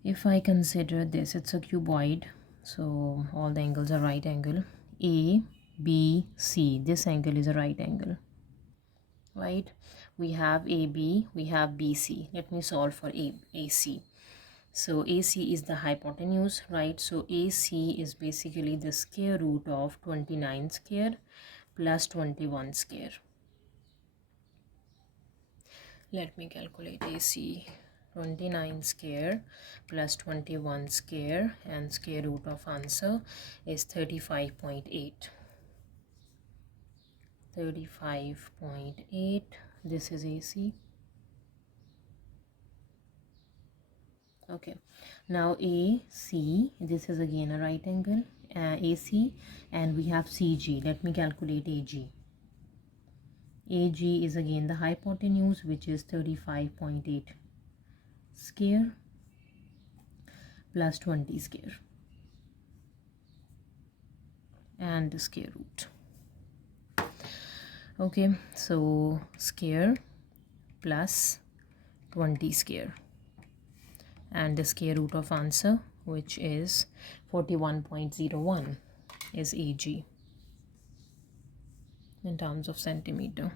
if I consider this, it's a cuboid, so all the angles are right angle. A, B, C, this angle is a right angle, right? We have AB, we have BC. Let me solve for AC. So AC is the hypotenuse, right? So AC is basically the square root of 29 square plus 21 square. Let me calculate AC. 29 square plus 21 square, and square root of answer is 35.8. 35.8. This is AC. Okay, now AC, this is again a right angle, AC, and we have CG. Let me calculate AG. AG is again the hypotenuse, which is 35.8 square plus 20 square, and the square root. Okay, so square plus 20 square, and the square root of answer, which is 41.01, is AG in terms of centimeter.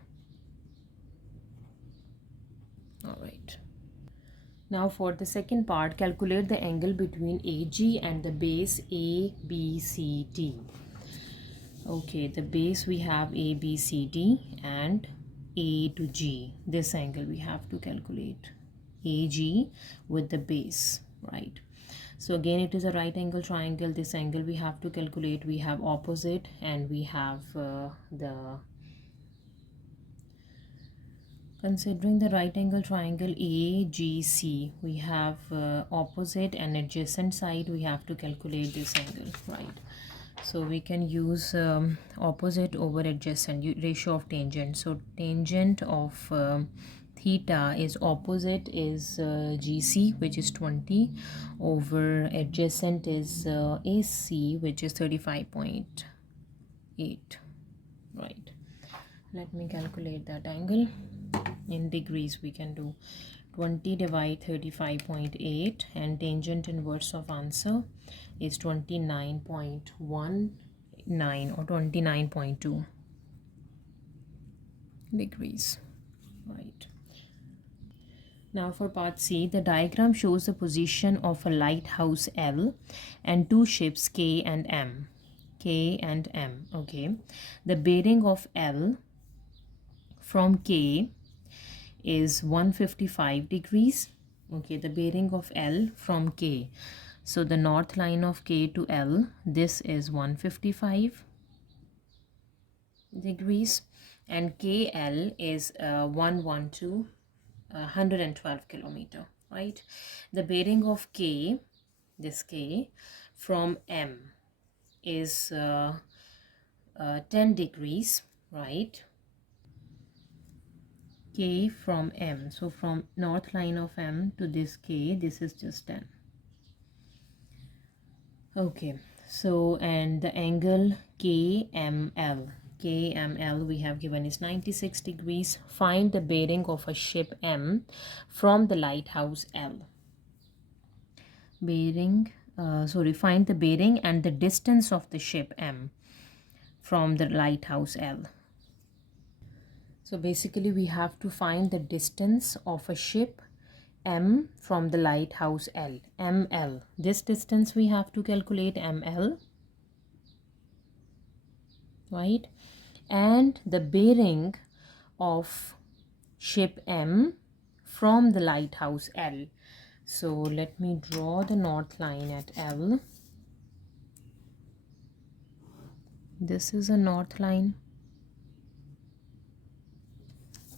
All right, now for the second part, calculate the angle between AG and the base ABCD. Okay, the base we have ABCD, and A to G, this angle we have to calculate. AG with the base, right? So again, it is a right angle triangle. This angle we have to calculate. We have opposite, and we have considering the right angle triangle AGC, we have opposite and adjacent side. We have to calculate this angle, right? So we can use opposite over adjacent, ratio of tangent. So tangent of theta is opposite is GC, which is 20, over adjacent is AC, which is 35.8, right? Let me calculate that angle in degrees. We can do 20 divide 35.8, and tangent inverse of answer is 29.19 or 29.2 degrees, right? Now for part C, the diagram shows the position of a lighthouse L and two ships K and M. K and M. Okay, the bearing of L from K is 155 degrees. Okay, the bearing of L from K, so the north line of K to L, this is 155 degrees, and KL is 112 kilometer, right? The bearing of K, this K, from M is 10 degrees, right? K from M. So from north line of M to this K, this is just 10. Okay, so and the angle KML. KML we have given is 96 degrees. Find the bearing of a ship M from the lighthouse L. Find the bearing and the distance of the ship M from the lighthouse L. So basically we have to find the distance of a ship M from the lighthouse L, ML. This distance we have to calculate, ML, right? And the bearing of ship M from the lighthouse L. So let me draw the north line at L. This is a north line.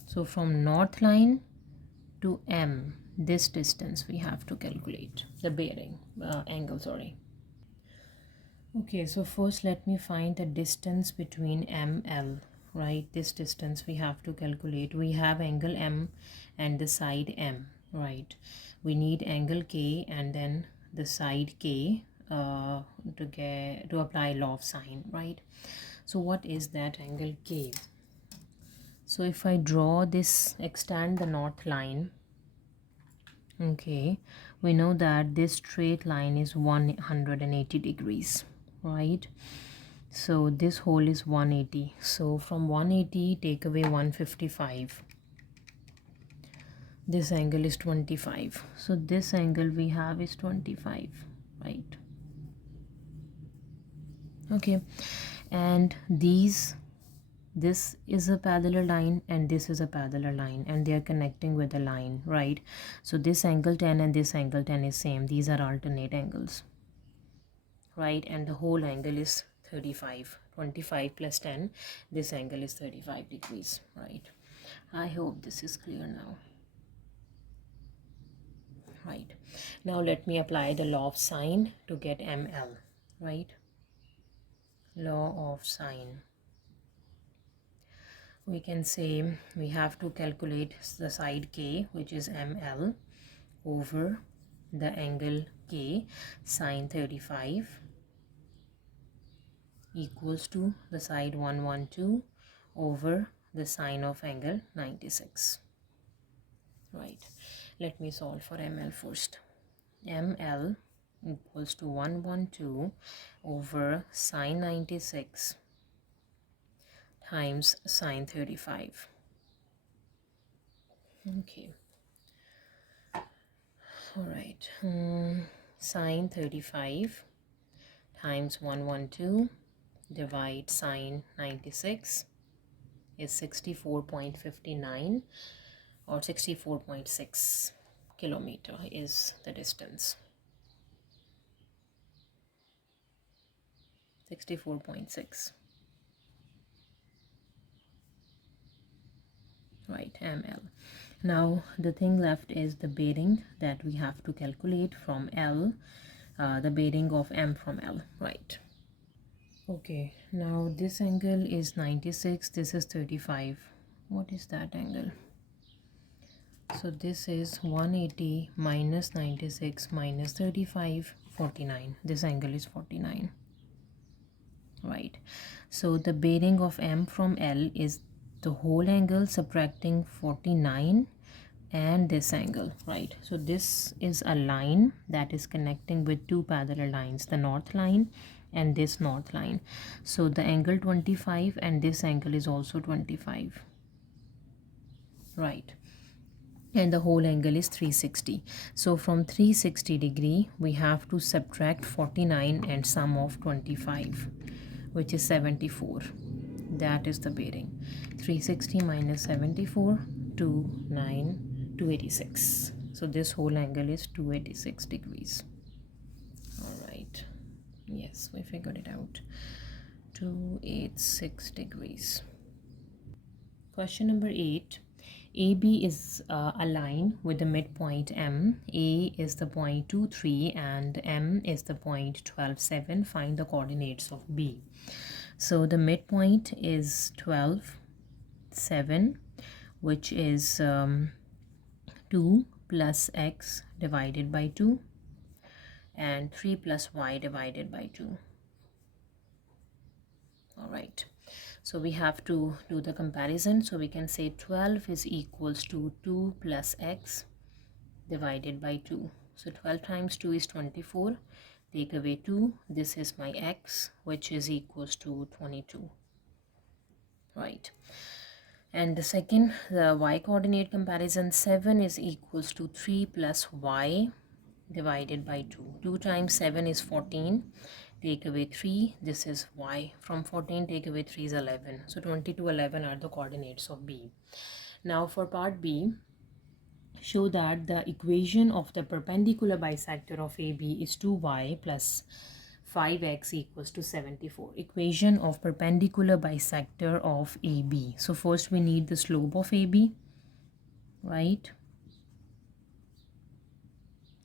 So from north line to M, this distance we have to calculate the bearing angle, sorry. Okay, so first let me find the distance between ML, right? This distance we have to calculate. We have angle M and the side M, right? We need angle K and then the side K to apply law of sine, right? So what is that angle K? So if I draw this, extend the north line, okay, we know that this straight line is 180 degrees, right? So this whole is 180. So from 180 take away 155. This angle is 25. So this angle we have is 25, right? Okay, and this is a parallel line and this is a parallel line and they are connecting with a line, right? So this angle 10 and this angle 10 is same. These are alternate angles, right? And the whole angle is 35. 25 plus 10, this angle is 35 degrees, right? I hope this is clear now, right? Now let me apply the law of sine to get ML, right? Law of sine. We can say we have to calculate the side K, which is ML, over the angle K sine 35 equals to the side 112 over the sine of angle 96, right? Let me solve for ML first. ML equals to 112 over sine 96 times sine 35. Okay, all right. Sine 35 times 112 divide sine 96 is 64.59 or 64.6 kilometer is the distance. 64.6, right, ml. Now the thing left is the bearing that we have to calculate from L, the bearing of M from L, right? Okay, now this angle is 96, this is 35. What is that angle? So this is 180 minus 96 minus 35, 49. This angle is 49, right? So the bearing of M from L is the whole angle subtracting 49 and this angle, right? So this is a line that is connecting with two parallel lines, the north line and this north line. So the angle 25 and this angle is also 25, right? And the whole angle is 360. So from 360 degree we have to subtract 49 and sum of 25, which is 74. That is the bearing. 360 minus 74, 286. So this whole angle is 286 degrees. All right, yes, we figured it out. 286 degrees. Question number 8. AB is a line with the midpoint M. A is the point 23 and M is the point 12.7. Find the coordinates of B. So the midpoint is 12, 7, which is 2 plus x divided by 2 and 3 plus y divided by 2. All right, so we have to do the comparison. So we can say 12 is equals to 2 plus x divided by 2. So 12 times 2 is 24. Take away 2. This is my x, which is equals to 22. Right. And the second, the y coordinate comparison, 7 is equals to 3 plus y divided by 2. 2 times 7 is 14. Take away 3. This is y. From 14, take away 3 is 11. So 22, 11 are the coordinates of B. Now for part B, show that the equation of the perpendicular bisector of AB is 2y plus 5x equals to 74. Equation of perpendicular bisector of AB. So first we need the slope of AB, right?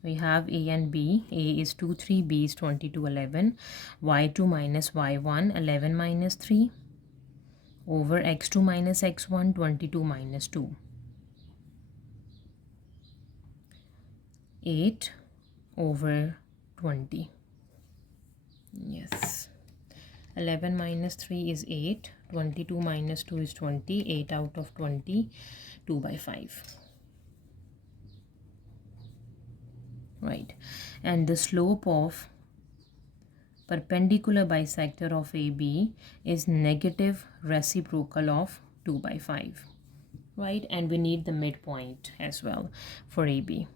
We have A and B. A is 2, 3, B is 22, 11. y2 minus y1, 11 minus 3 over x2 minus x1, 22 minus 2. 8 over 20. Yes. 11 minus 3 is 8. 22 minus 2 is 20. 8 out of 20. 2 by 5. Right. And the slope of perpendicular bisector of AB is negative reciprocal of 2 by 5. Right. And we need the midpoint as well for AB.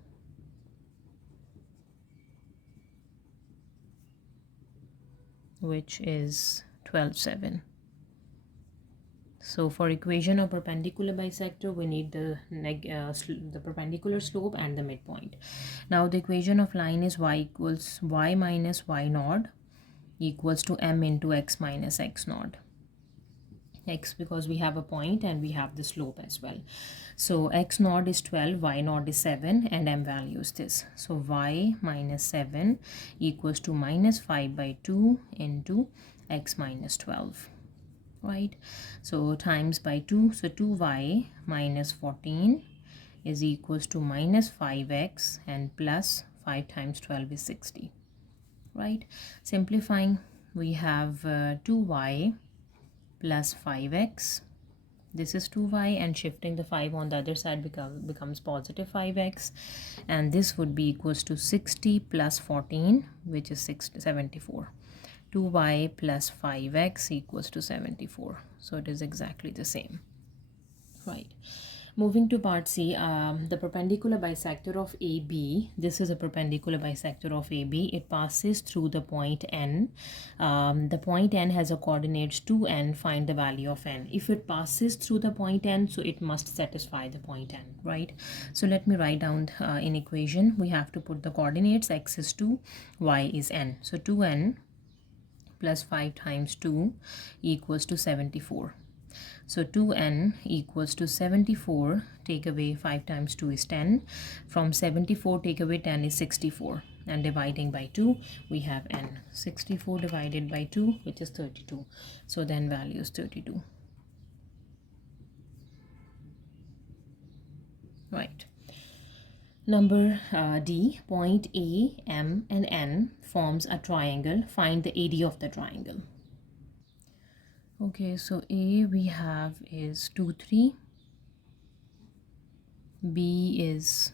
Which is 12, 7. So for equation of perpendicular bisector, we need the perpendicular slope and the midpoint. Now the equation of line is y equals y minus y naught equals to m into x minus x naught. X because we have a point and we have the slope as well. So x naught is 12, y naught is 7, and m value is this. So y minus 7 equals to minus 5 by 2 into x minus 12. Right, so times by 2, so 2y minus 14 is equals to minus 5x and plus 5 times 12 is 60. Right, simplifying, we have 2y plus 5x. This is 2y, and shifting the 5 on the other side becomes positive 5x, and this would be equals to 60 plus 14, which is 74. 2y plus 5x equals to 74. So it is exactly the same. Right. Moving to part C, the perpendicular bisector of AB. This is a perpendicular bisector of AB. It passes through the point N. The point N has a coordinates 2n. Find the value of n. If it passes through the point N, so it must satisfy the point N, right? So let me write down in equation. We have to put the coordinates. X is 2, y is n. So 2n plus 5 times 2 equals to 74. So 2n equals to 74. Take away 5 times 2 is 10. From 74 take away 10 is 64. And dividing by 2 we have n. 64 divided by 2, which is 32. So then value is 32. Right. Number D, point A, M, and N forms a triangle. Find the area of the triangle. Okay, so A we have is 2, 3. B is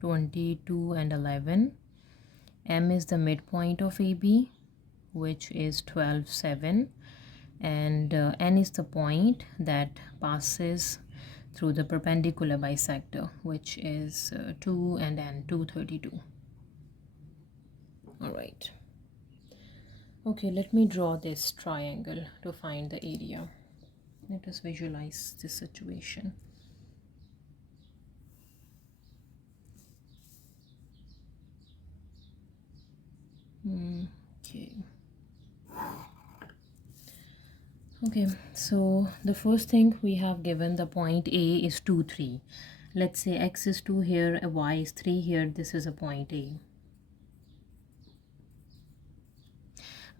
22 and 11. M is the midpoint of AB, which is 12, 7. And N is the point that passes through the perpendicular bisector, which is 2 and N, 2, 32. All right. Okay, let me draw this triangle to find the area. Let us visualize this situation. Okay, so the first thing we have given the point A is 2, 3. Let's say x is 2 here, y is 3 here. This is a point A.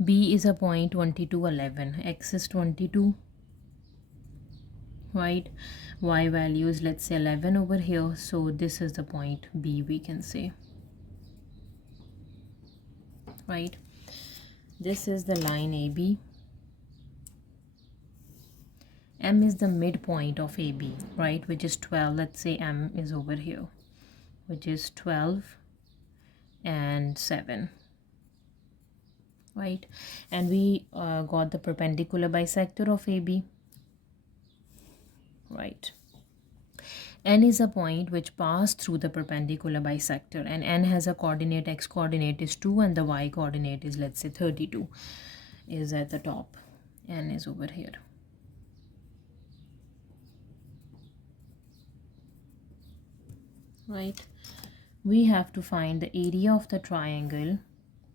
B is a point 22, 11. X is 22, right? Y value is, let's say, 11 over here. So this is the point B, we can say, right? This is the line AB. M is the midpoint of AB, right? Which is 12. Let's say M is over here, which is 12 and 7, right? And we got the perpendicular bisector of AB, right? N is a point which passed through the perpendicular bisector, and N has a coordinate, X coordinate is 2 and the Y coordinate is, let's say, 32, is at the top. N is over here, right? We have to find the area of the triangle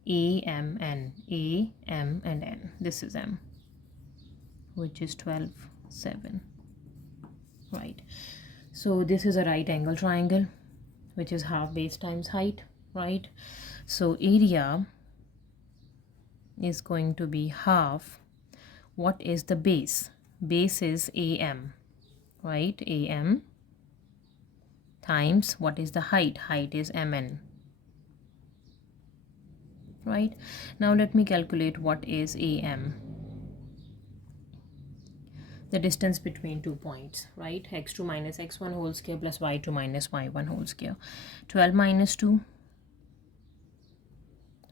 AMN. A, M, and N. This is M, which is 12, 7, right? So this is a right angle triangle, which is half base times height, right? So area is going to be half. What is the base? Base is AM, right? AM times what is the height? Height is MN, right? Now let me calculate what is AM. The distance between 2 points, right? X2 minus x1 whole square plus y2 minus y1 whole square. 12 minus 2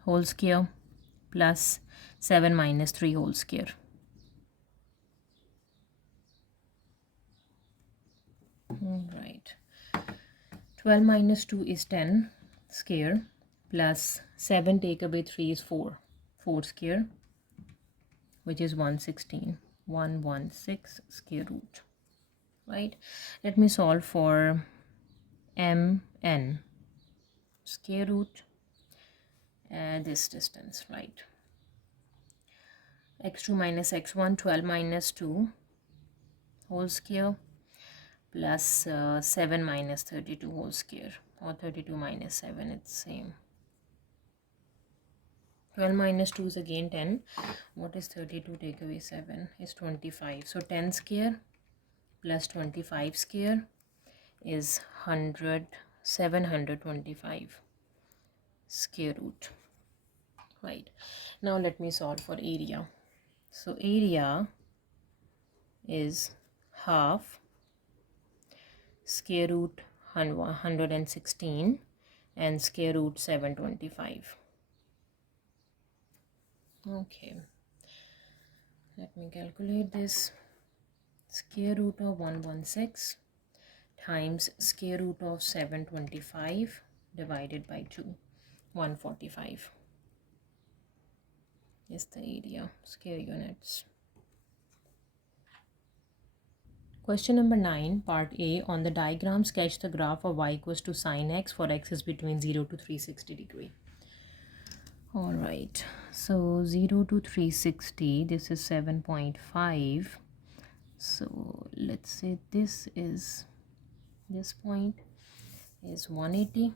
whole square plus 7 minus 3 whole square. Right. 12 minus 2 is 10 square plus 7 take away 3 is 4. 4 square, which is 116. 116 square root, right? Let me solve for MN. Square root this distance, right? X2 minus x1, 12 minus 2 whole square plus 7 minus 32 whole square, or 32 minus 7, it's same. 12 minus 2 is again 10. What is 32 take away 7 is 25. So 10 square plus 25 square is 100, 725 square root, right? Now let me solve for area. So area is half square root 116 and square root 725. Okay, let me calculate this. Square root of 116 times square root of 725 divided by 2, 145 is the area, square units. Question number 9, part A. On the diagram, sketch the graph of y equals to sine x for x is between 0 to 360 degree. All right, so 0 to 360, this is 7.5. So let's say this point is 180.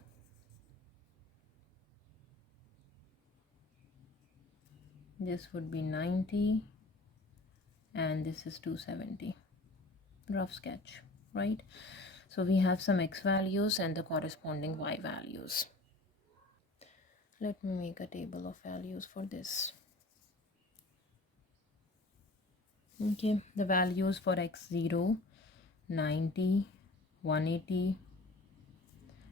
This would be 90 and this is 270. Rough sketch, right? So we have some x values and the corresponding y values. Let me make a table of values for this. Okay, the values for x0, 90, 180,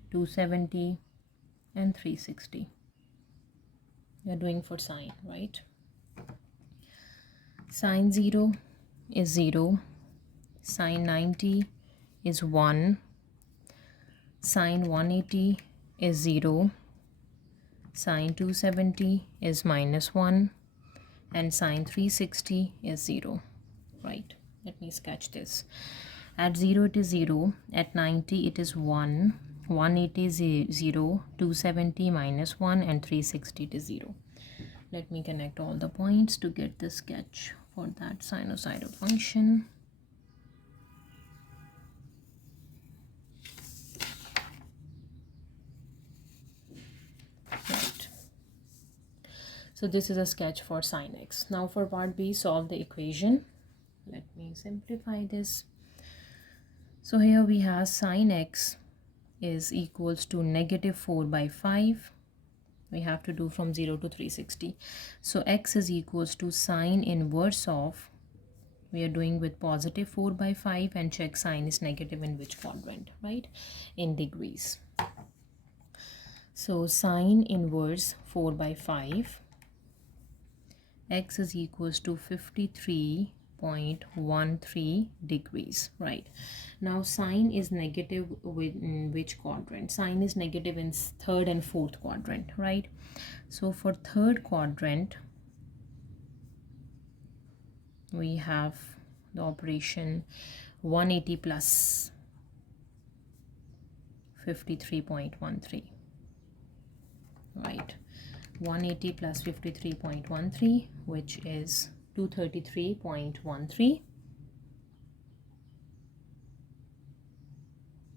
270 and 360. We are doing for sine, right? Sine 0 is 0, sine 90 is 1, sine 180 is 0, sine 270 is minus 1, and sine 360 is 0, right? Let me sketch this. At 0 it is 0, at 90 it is 1, 180 is 0, 270 minus 1, and 360 it is 0. Let me connect all the points to get the sketch for that sinusoidal function. Right. So this is a sketch for sine x. Now for part B, solve the equation. Let me simplify this. So here we have sine x is equals to negative 4 by 5. We have to do from 0 to 360. So x is equals to sine inverse of, we are doing with positive 4 by 5, and check sine is negative in which quadrant, right? In degrees. So sine inverse 4 by 5, x is equals to 53.13 degrees, right? Now sine is negative in which quadrant? Sine is negative in third and fourth quadrant, right? So for third quadrant, we have the operation 180 plus 53.13, right? 180 plus 53.13, which is 233.13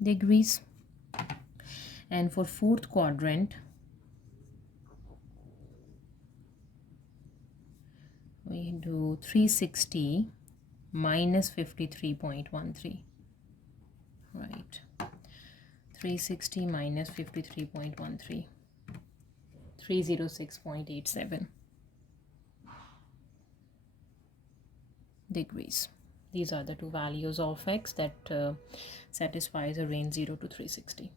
degrees. And for fourth quadrant, we do 360 minus 53.13, right? 360 minus 53.13, 306.87 degrees. These are the two values of x that satisfies a range 0 to 360.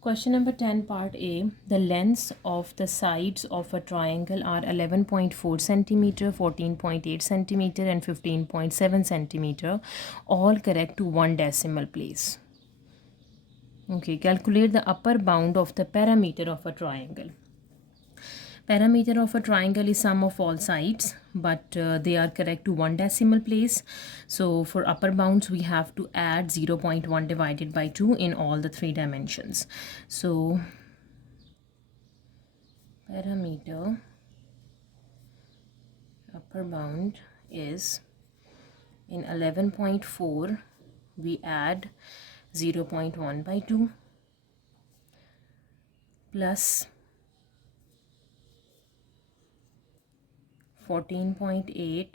Question number 10, part A. The lengths of the sides of a triangle are 11.4 centimeter, 14.8 centimeter, and 15.7 centimeter, all correct to one decimal place. Okay, calculate the upper bound of the perimeter of a triangle. Perimeter of a triangle is sum of all sides, but they are correct to one decimal place. So for upper bounds, we have to add 0.1 divided by 2 in all the three dimensions. So perimeter upper bound is in 11.4, we add 0.1 by 2 plus 14.8,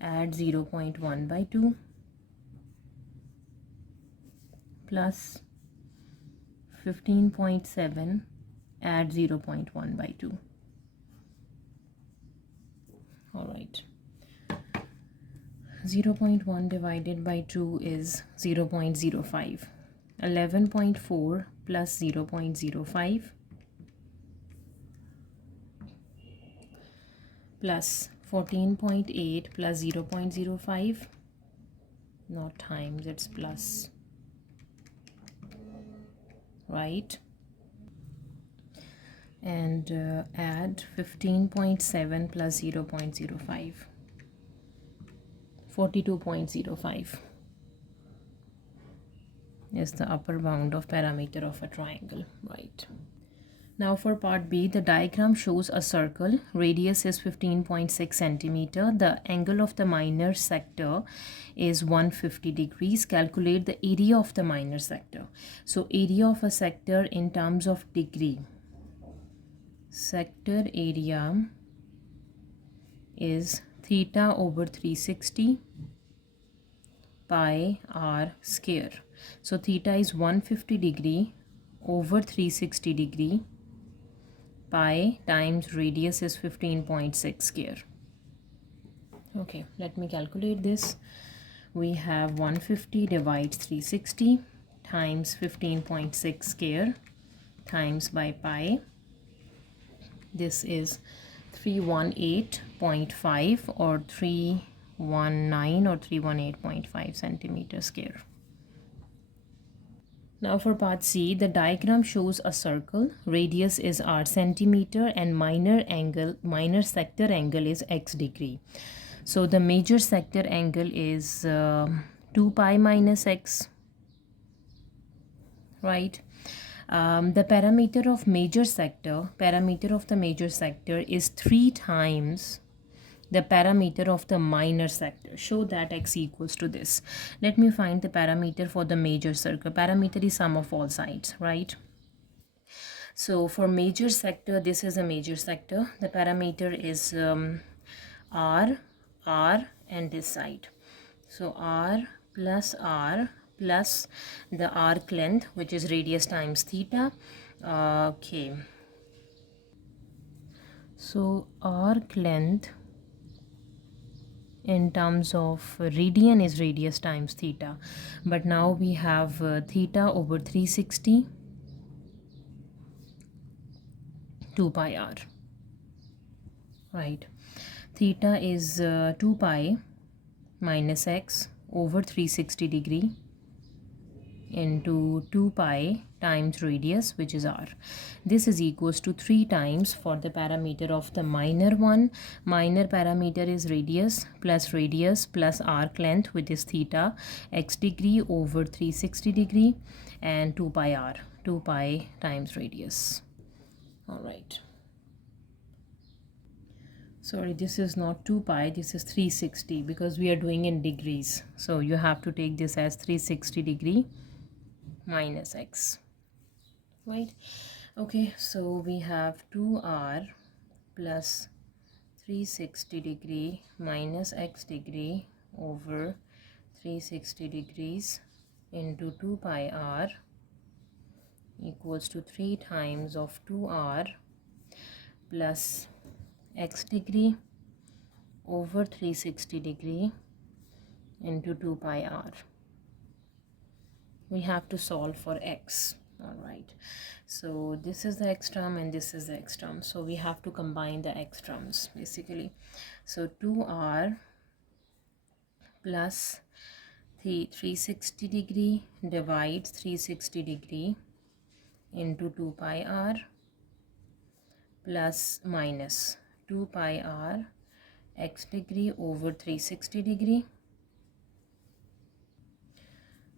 add 0.1 by 2 plus 15.7, add 0.1 by 2. All right. 0.1 divided by 2 is 0.05. 11.4 plus 0.05 plus 14.8 plus 0.05, not times, it's plus, right? And add 15.7 plus 0.05, 42.05 is the upper bound of perimeter of a triangle, right? Now for part B, the diagram shows a circle. Radius is 15.6 centimeter. The angle of the minor sector is 150 degrees. Calculate the area of the minor sector. So area of a sector in terms of degree. Sector area is theta over 360 pi r square. So theta is 150 degree over 360 degree. Pi times radius is 15.6 square. Okay, let me calculate this. We have 150 divides 360 times 15.6 square times by pi. This is 318.5 or 319 or 318.5 centimeter square. Now for part C, the diagram shows a circle. Radius is r centimeter and minor sector angle is x degree. So the major sector angle is 2 pi minus x, right? The perimeter of the major sector is 3 times the perimeter of the minor sector. Show that x equals to this. Let me find the perimeter for the major circle. Perimeter is sum of all sides, right? So for major sector, this is a major sector. The parameter is r, and this side. So r plus the arc length, which is radius times theta. Okay. So arc length in terms of radian is radius times theta. But now we have theta over 360, 2 pi r. Right. Theta is 2 pi minus x over 360 degree into 2 pi times radius, which is r. This is equals to 3 times for the parameter of the minor one. Minor parameter is radius plus arc length, which is theta, x degree over 360 degree, and 2 pi r, 2 pi times radius. All right. Sorry, this is not 2 pi, this is 360 because we are doing in degrees. So you have to take this as 360 degree minus x. Right? Okay, so we have 2r plus 360 degree minus x degree over 360 degrees into 2 pi r equals to 3 times of 2r plus x degree over 360 degree into 2 pi r. We have to solve for x. All right, so this is the x term and this is the x term, so we have to combine the x terms basically. So 2r plus the 360 degree divides 360 degree into 2 pi r plus minus 2 pi r x degree over 360 degree.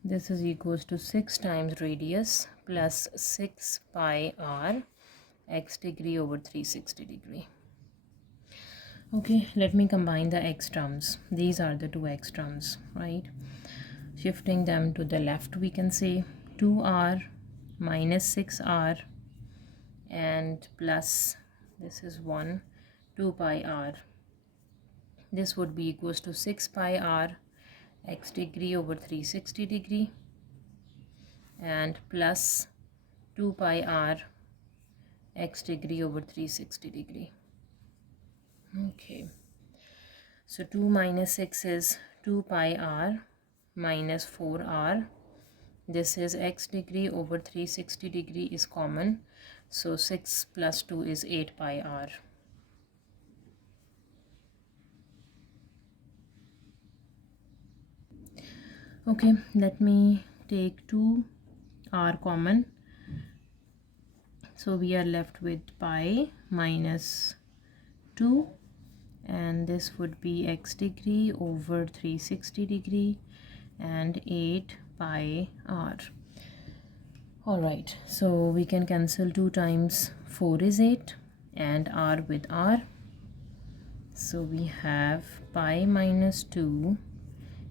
This is equals to 6 times radius plus 6 pi r x degree over 360 degree. Okay, let me combine the x terms. These are the two x terms, right? Shifting them to the left, we can say 2r minus 6r and plus, this is 1, 2 pi r. This would be equals to 6 pi r x degree over 360 degree and plus 2 pi r x degree over 360 degree. Okay, so 2 minus 6 is 2 pi r minus 4r. This is x degree over 360 degree is common, so 6 plus 2 is 8 pi r. Okay, let me take 2r common, so we are left with pi minus 2, and this would be x degree over 360 degree and 8 pi r. All right, so we can cancel 2 times 4 is 8 and r with r, so we have pi minus 2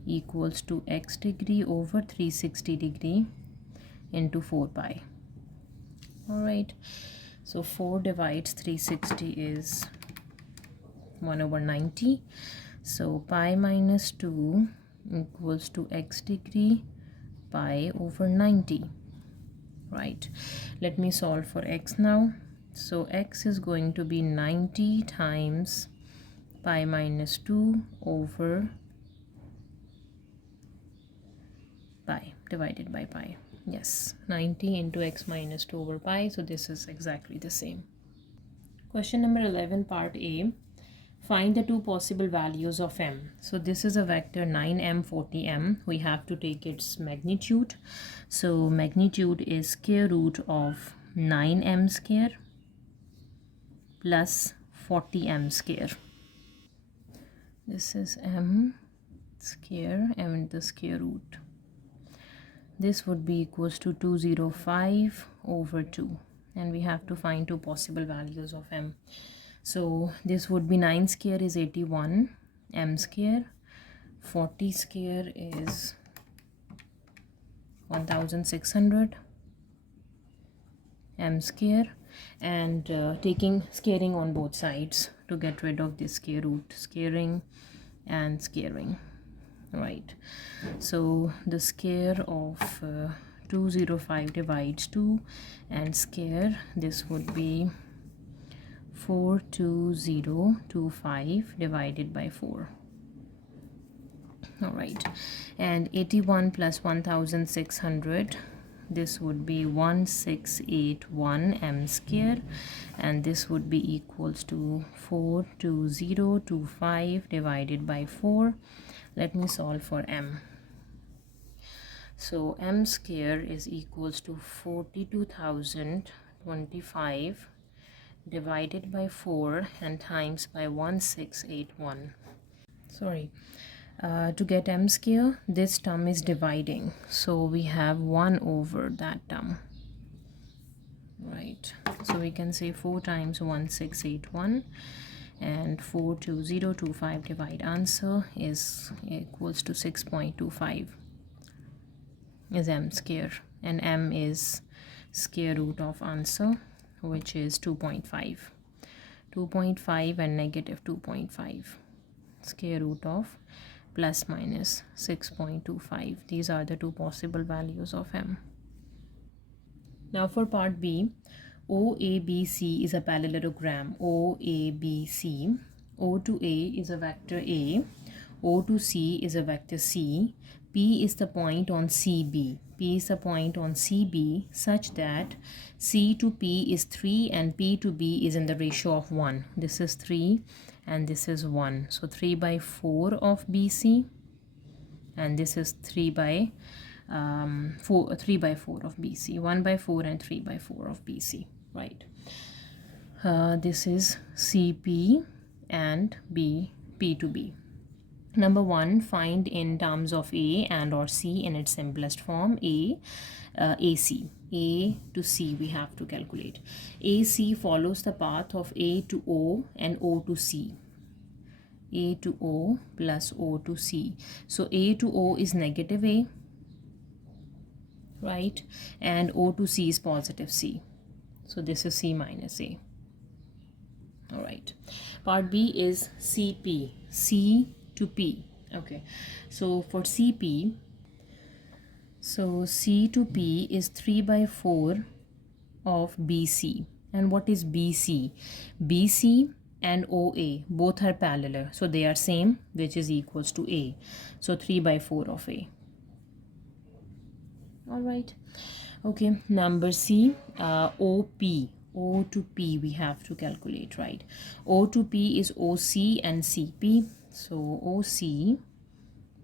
equals to x degree over 360 degree into 4 pi. All right, so 4 divides 360 is 1 over 90, so pi minus 2 equals to x degree pi over 90. Right, let me solve for x now. So x is going to be 90 times pi minus 2 over pi divided by pi. Yes, 90 into x minus 2 over pi, so this is exactly the same. Question number 11, part A. Find the two possible values of m. So this is a vector 9m 40m. We have to take its magnitude. So magnitude is square root of 9m square plus 40m square. This is m square and the square root. This would be equals to 205 over 2, and we have to find two possible values of m. So this would be 9 square is 81 m square, 40 square is 1600 m square, and taking scaring on both sides to get rid of this square root, scaring and scaring, right? So the square of 205 divides 2, and square this would be 42025 divided by 4. All right, and 81 plus 1600, this would be 1681 m square, and this would be equals to 42025 divided by 4. Let me solve for m. So m square is equals to 42,025 divided by 4 and times by 1681. Sorry, to get m square, this term is dividing, so we have 1 over that term, right? So we can say 4 times 1681, and 42025 divide answer is equals to 6.25 is m square, and m is square root of answer, which is 2.5. 2.5 and negative 2.5, square root of plus minus 6.25. These are the two possible values of m. Now for part B, OABC is a parallelogram. OABC, O to A is a vector A, O to C is a vector C, P is the point on CB. P is the point on CB such that C to P is 3 and P to B is in the ratio of 1. This is 3 and this is 1. So 3 by 4 of BC, and this is 3 by 4 of BC, 1 by 4 and 3 by 4 of BC, right? This is CP and B, P to B. Number 1, find in terms of A and or C in its simplest form. AC. A to C we have to calculate. AC follows the path of A to O and O to C. A to O plus O to C. So A to O is negative A, right? And O to C is positive C. So this is C minus A. All right. Part B is CP. C to P. Okay. So for CP, so C to P is 3 by 4 of BC. And what is BC? BC and OA both are parallel, so they are same, which is equals to A. So 3 by 4 of A. All right. Okay, number C, OP. O to P we have to calculate, right? O to P is OC and CP. So OC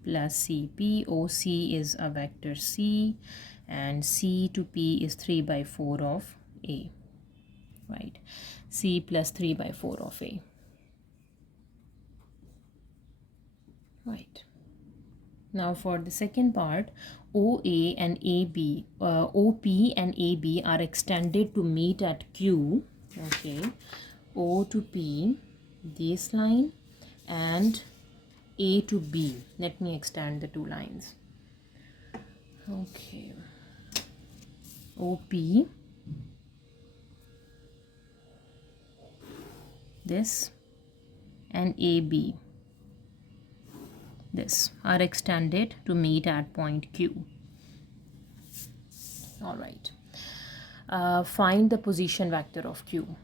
plus CP. OC is a vector C, and C to P is 3 by 4 of A, right? C plus 3 by 4 of A, right? Now for the second part, OA and AB, OP and AB are extended to meet at Q. Okay, O to P, this line, and A to B. Let me extend the two lines. Okay, OP, this, and AB, this, are extended to meet at point Q. All right. Find the position vector of Q.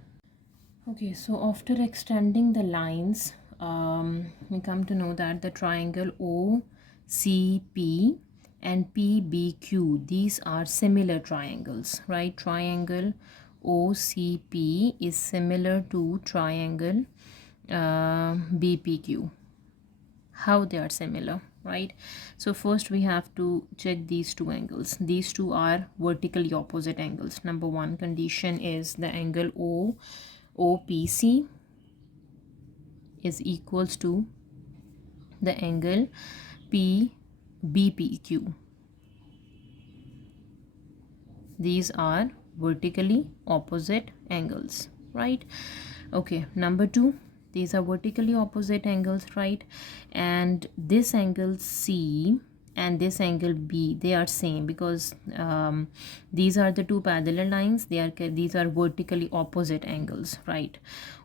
Okay, so after extending the lines, we come to know that the triangle OCP and PBQ, these are similar triangles, right? Triangle OCP is similar to triangle BPQ. How they are similar, right? So first we have to check these two angles. These two are vertically opposite angles. Number one condition is the angle OPC is equals to the angle PBPQ. These are vertically opposite angles, right? Okay, number two, these are vertically opposite angles, right? And this angle C and this angle B, they are same because these are the two parallel lines. These are vertically opposite angles, right?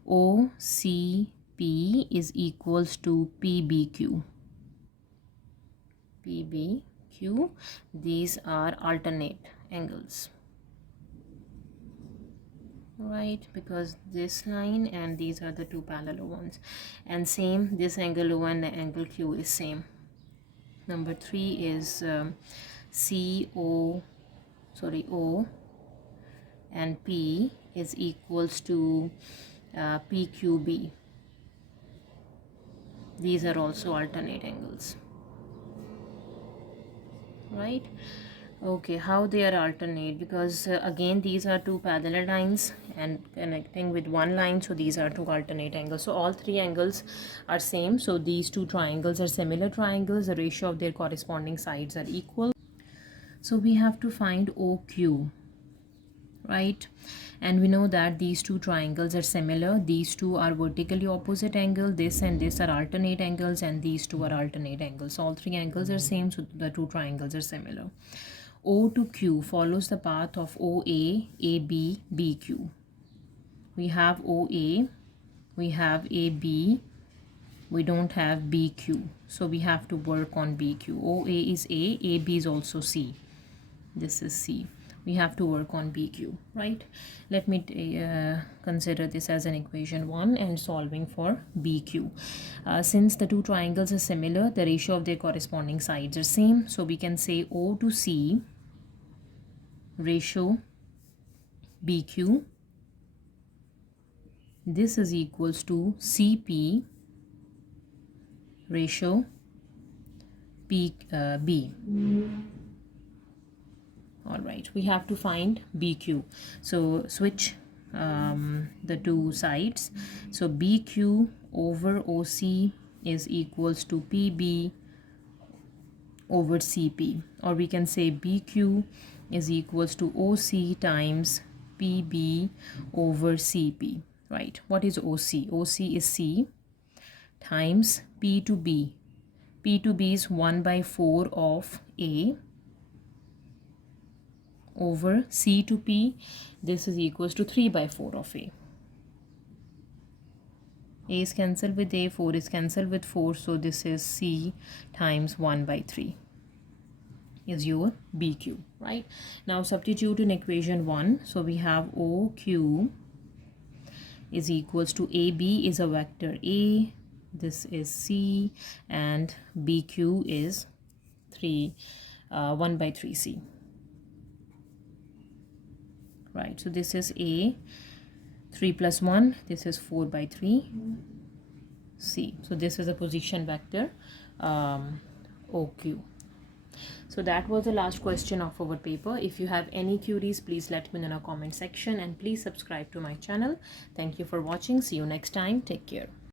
OCP is equals to PBQ. PBQ, these are alternate angles, right? Because this line and these are the two parallel ones, and same, this angle O and the angle Q is same. Number 3 is O and P is equals to PQB. These are also alternate angles, right? Okay, how they are alternate? Because again, these are two parallel lines and connecting with one line, so these are two alternate angles. So all three angles are same, so these two triangles are similar triangles. The ratio of their corresponding sides are equal. So we have to find OQ, right? And we know that these two triangles are similar. These two are vertically opposite angle. This and this are alternate angles, and these two are alternate angles. So all three angles are same, so the two triangles are similar. O to Q follows the path of OA, AB, BQ. We have OA, we have AB, we don't have BQ. So we have to work on BQ. OA is A, AB is also C. This is C. We have to work on BQ, right? Let me consider this as an equation 1 and solving for BQ. Since the two triangles are similar, the ratio of their corresponding sides are same. So we can say O to C ratio BQ. This is equals to CP ratio B. All right, we have to find BQ. So switch the two sides. So BQ over OC is equals to PB over CP, or we can say BQ is equals to OC times PB over CP, right? What is OC? OC is C times P to B. P to B is 1/4 of A over C to P. This is equals to 3/4 of A. A is cancelled with A, 4 is cancelled with 4, so this is C times 1/3 is your BQ, right? Now substitute in equation 1. So we have OQ is equals to AB is a vector A, this is C, and BQ is 1/3C, right? So this is A, 3 plus 1, this is 4/3C. So this is a position vector OQ. So that was the last question of our paper. If you have any queries, please let me know in the comment section, and please subscribe to my channel. Thank you for watching. See you next time. Take care.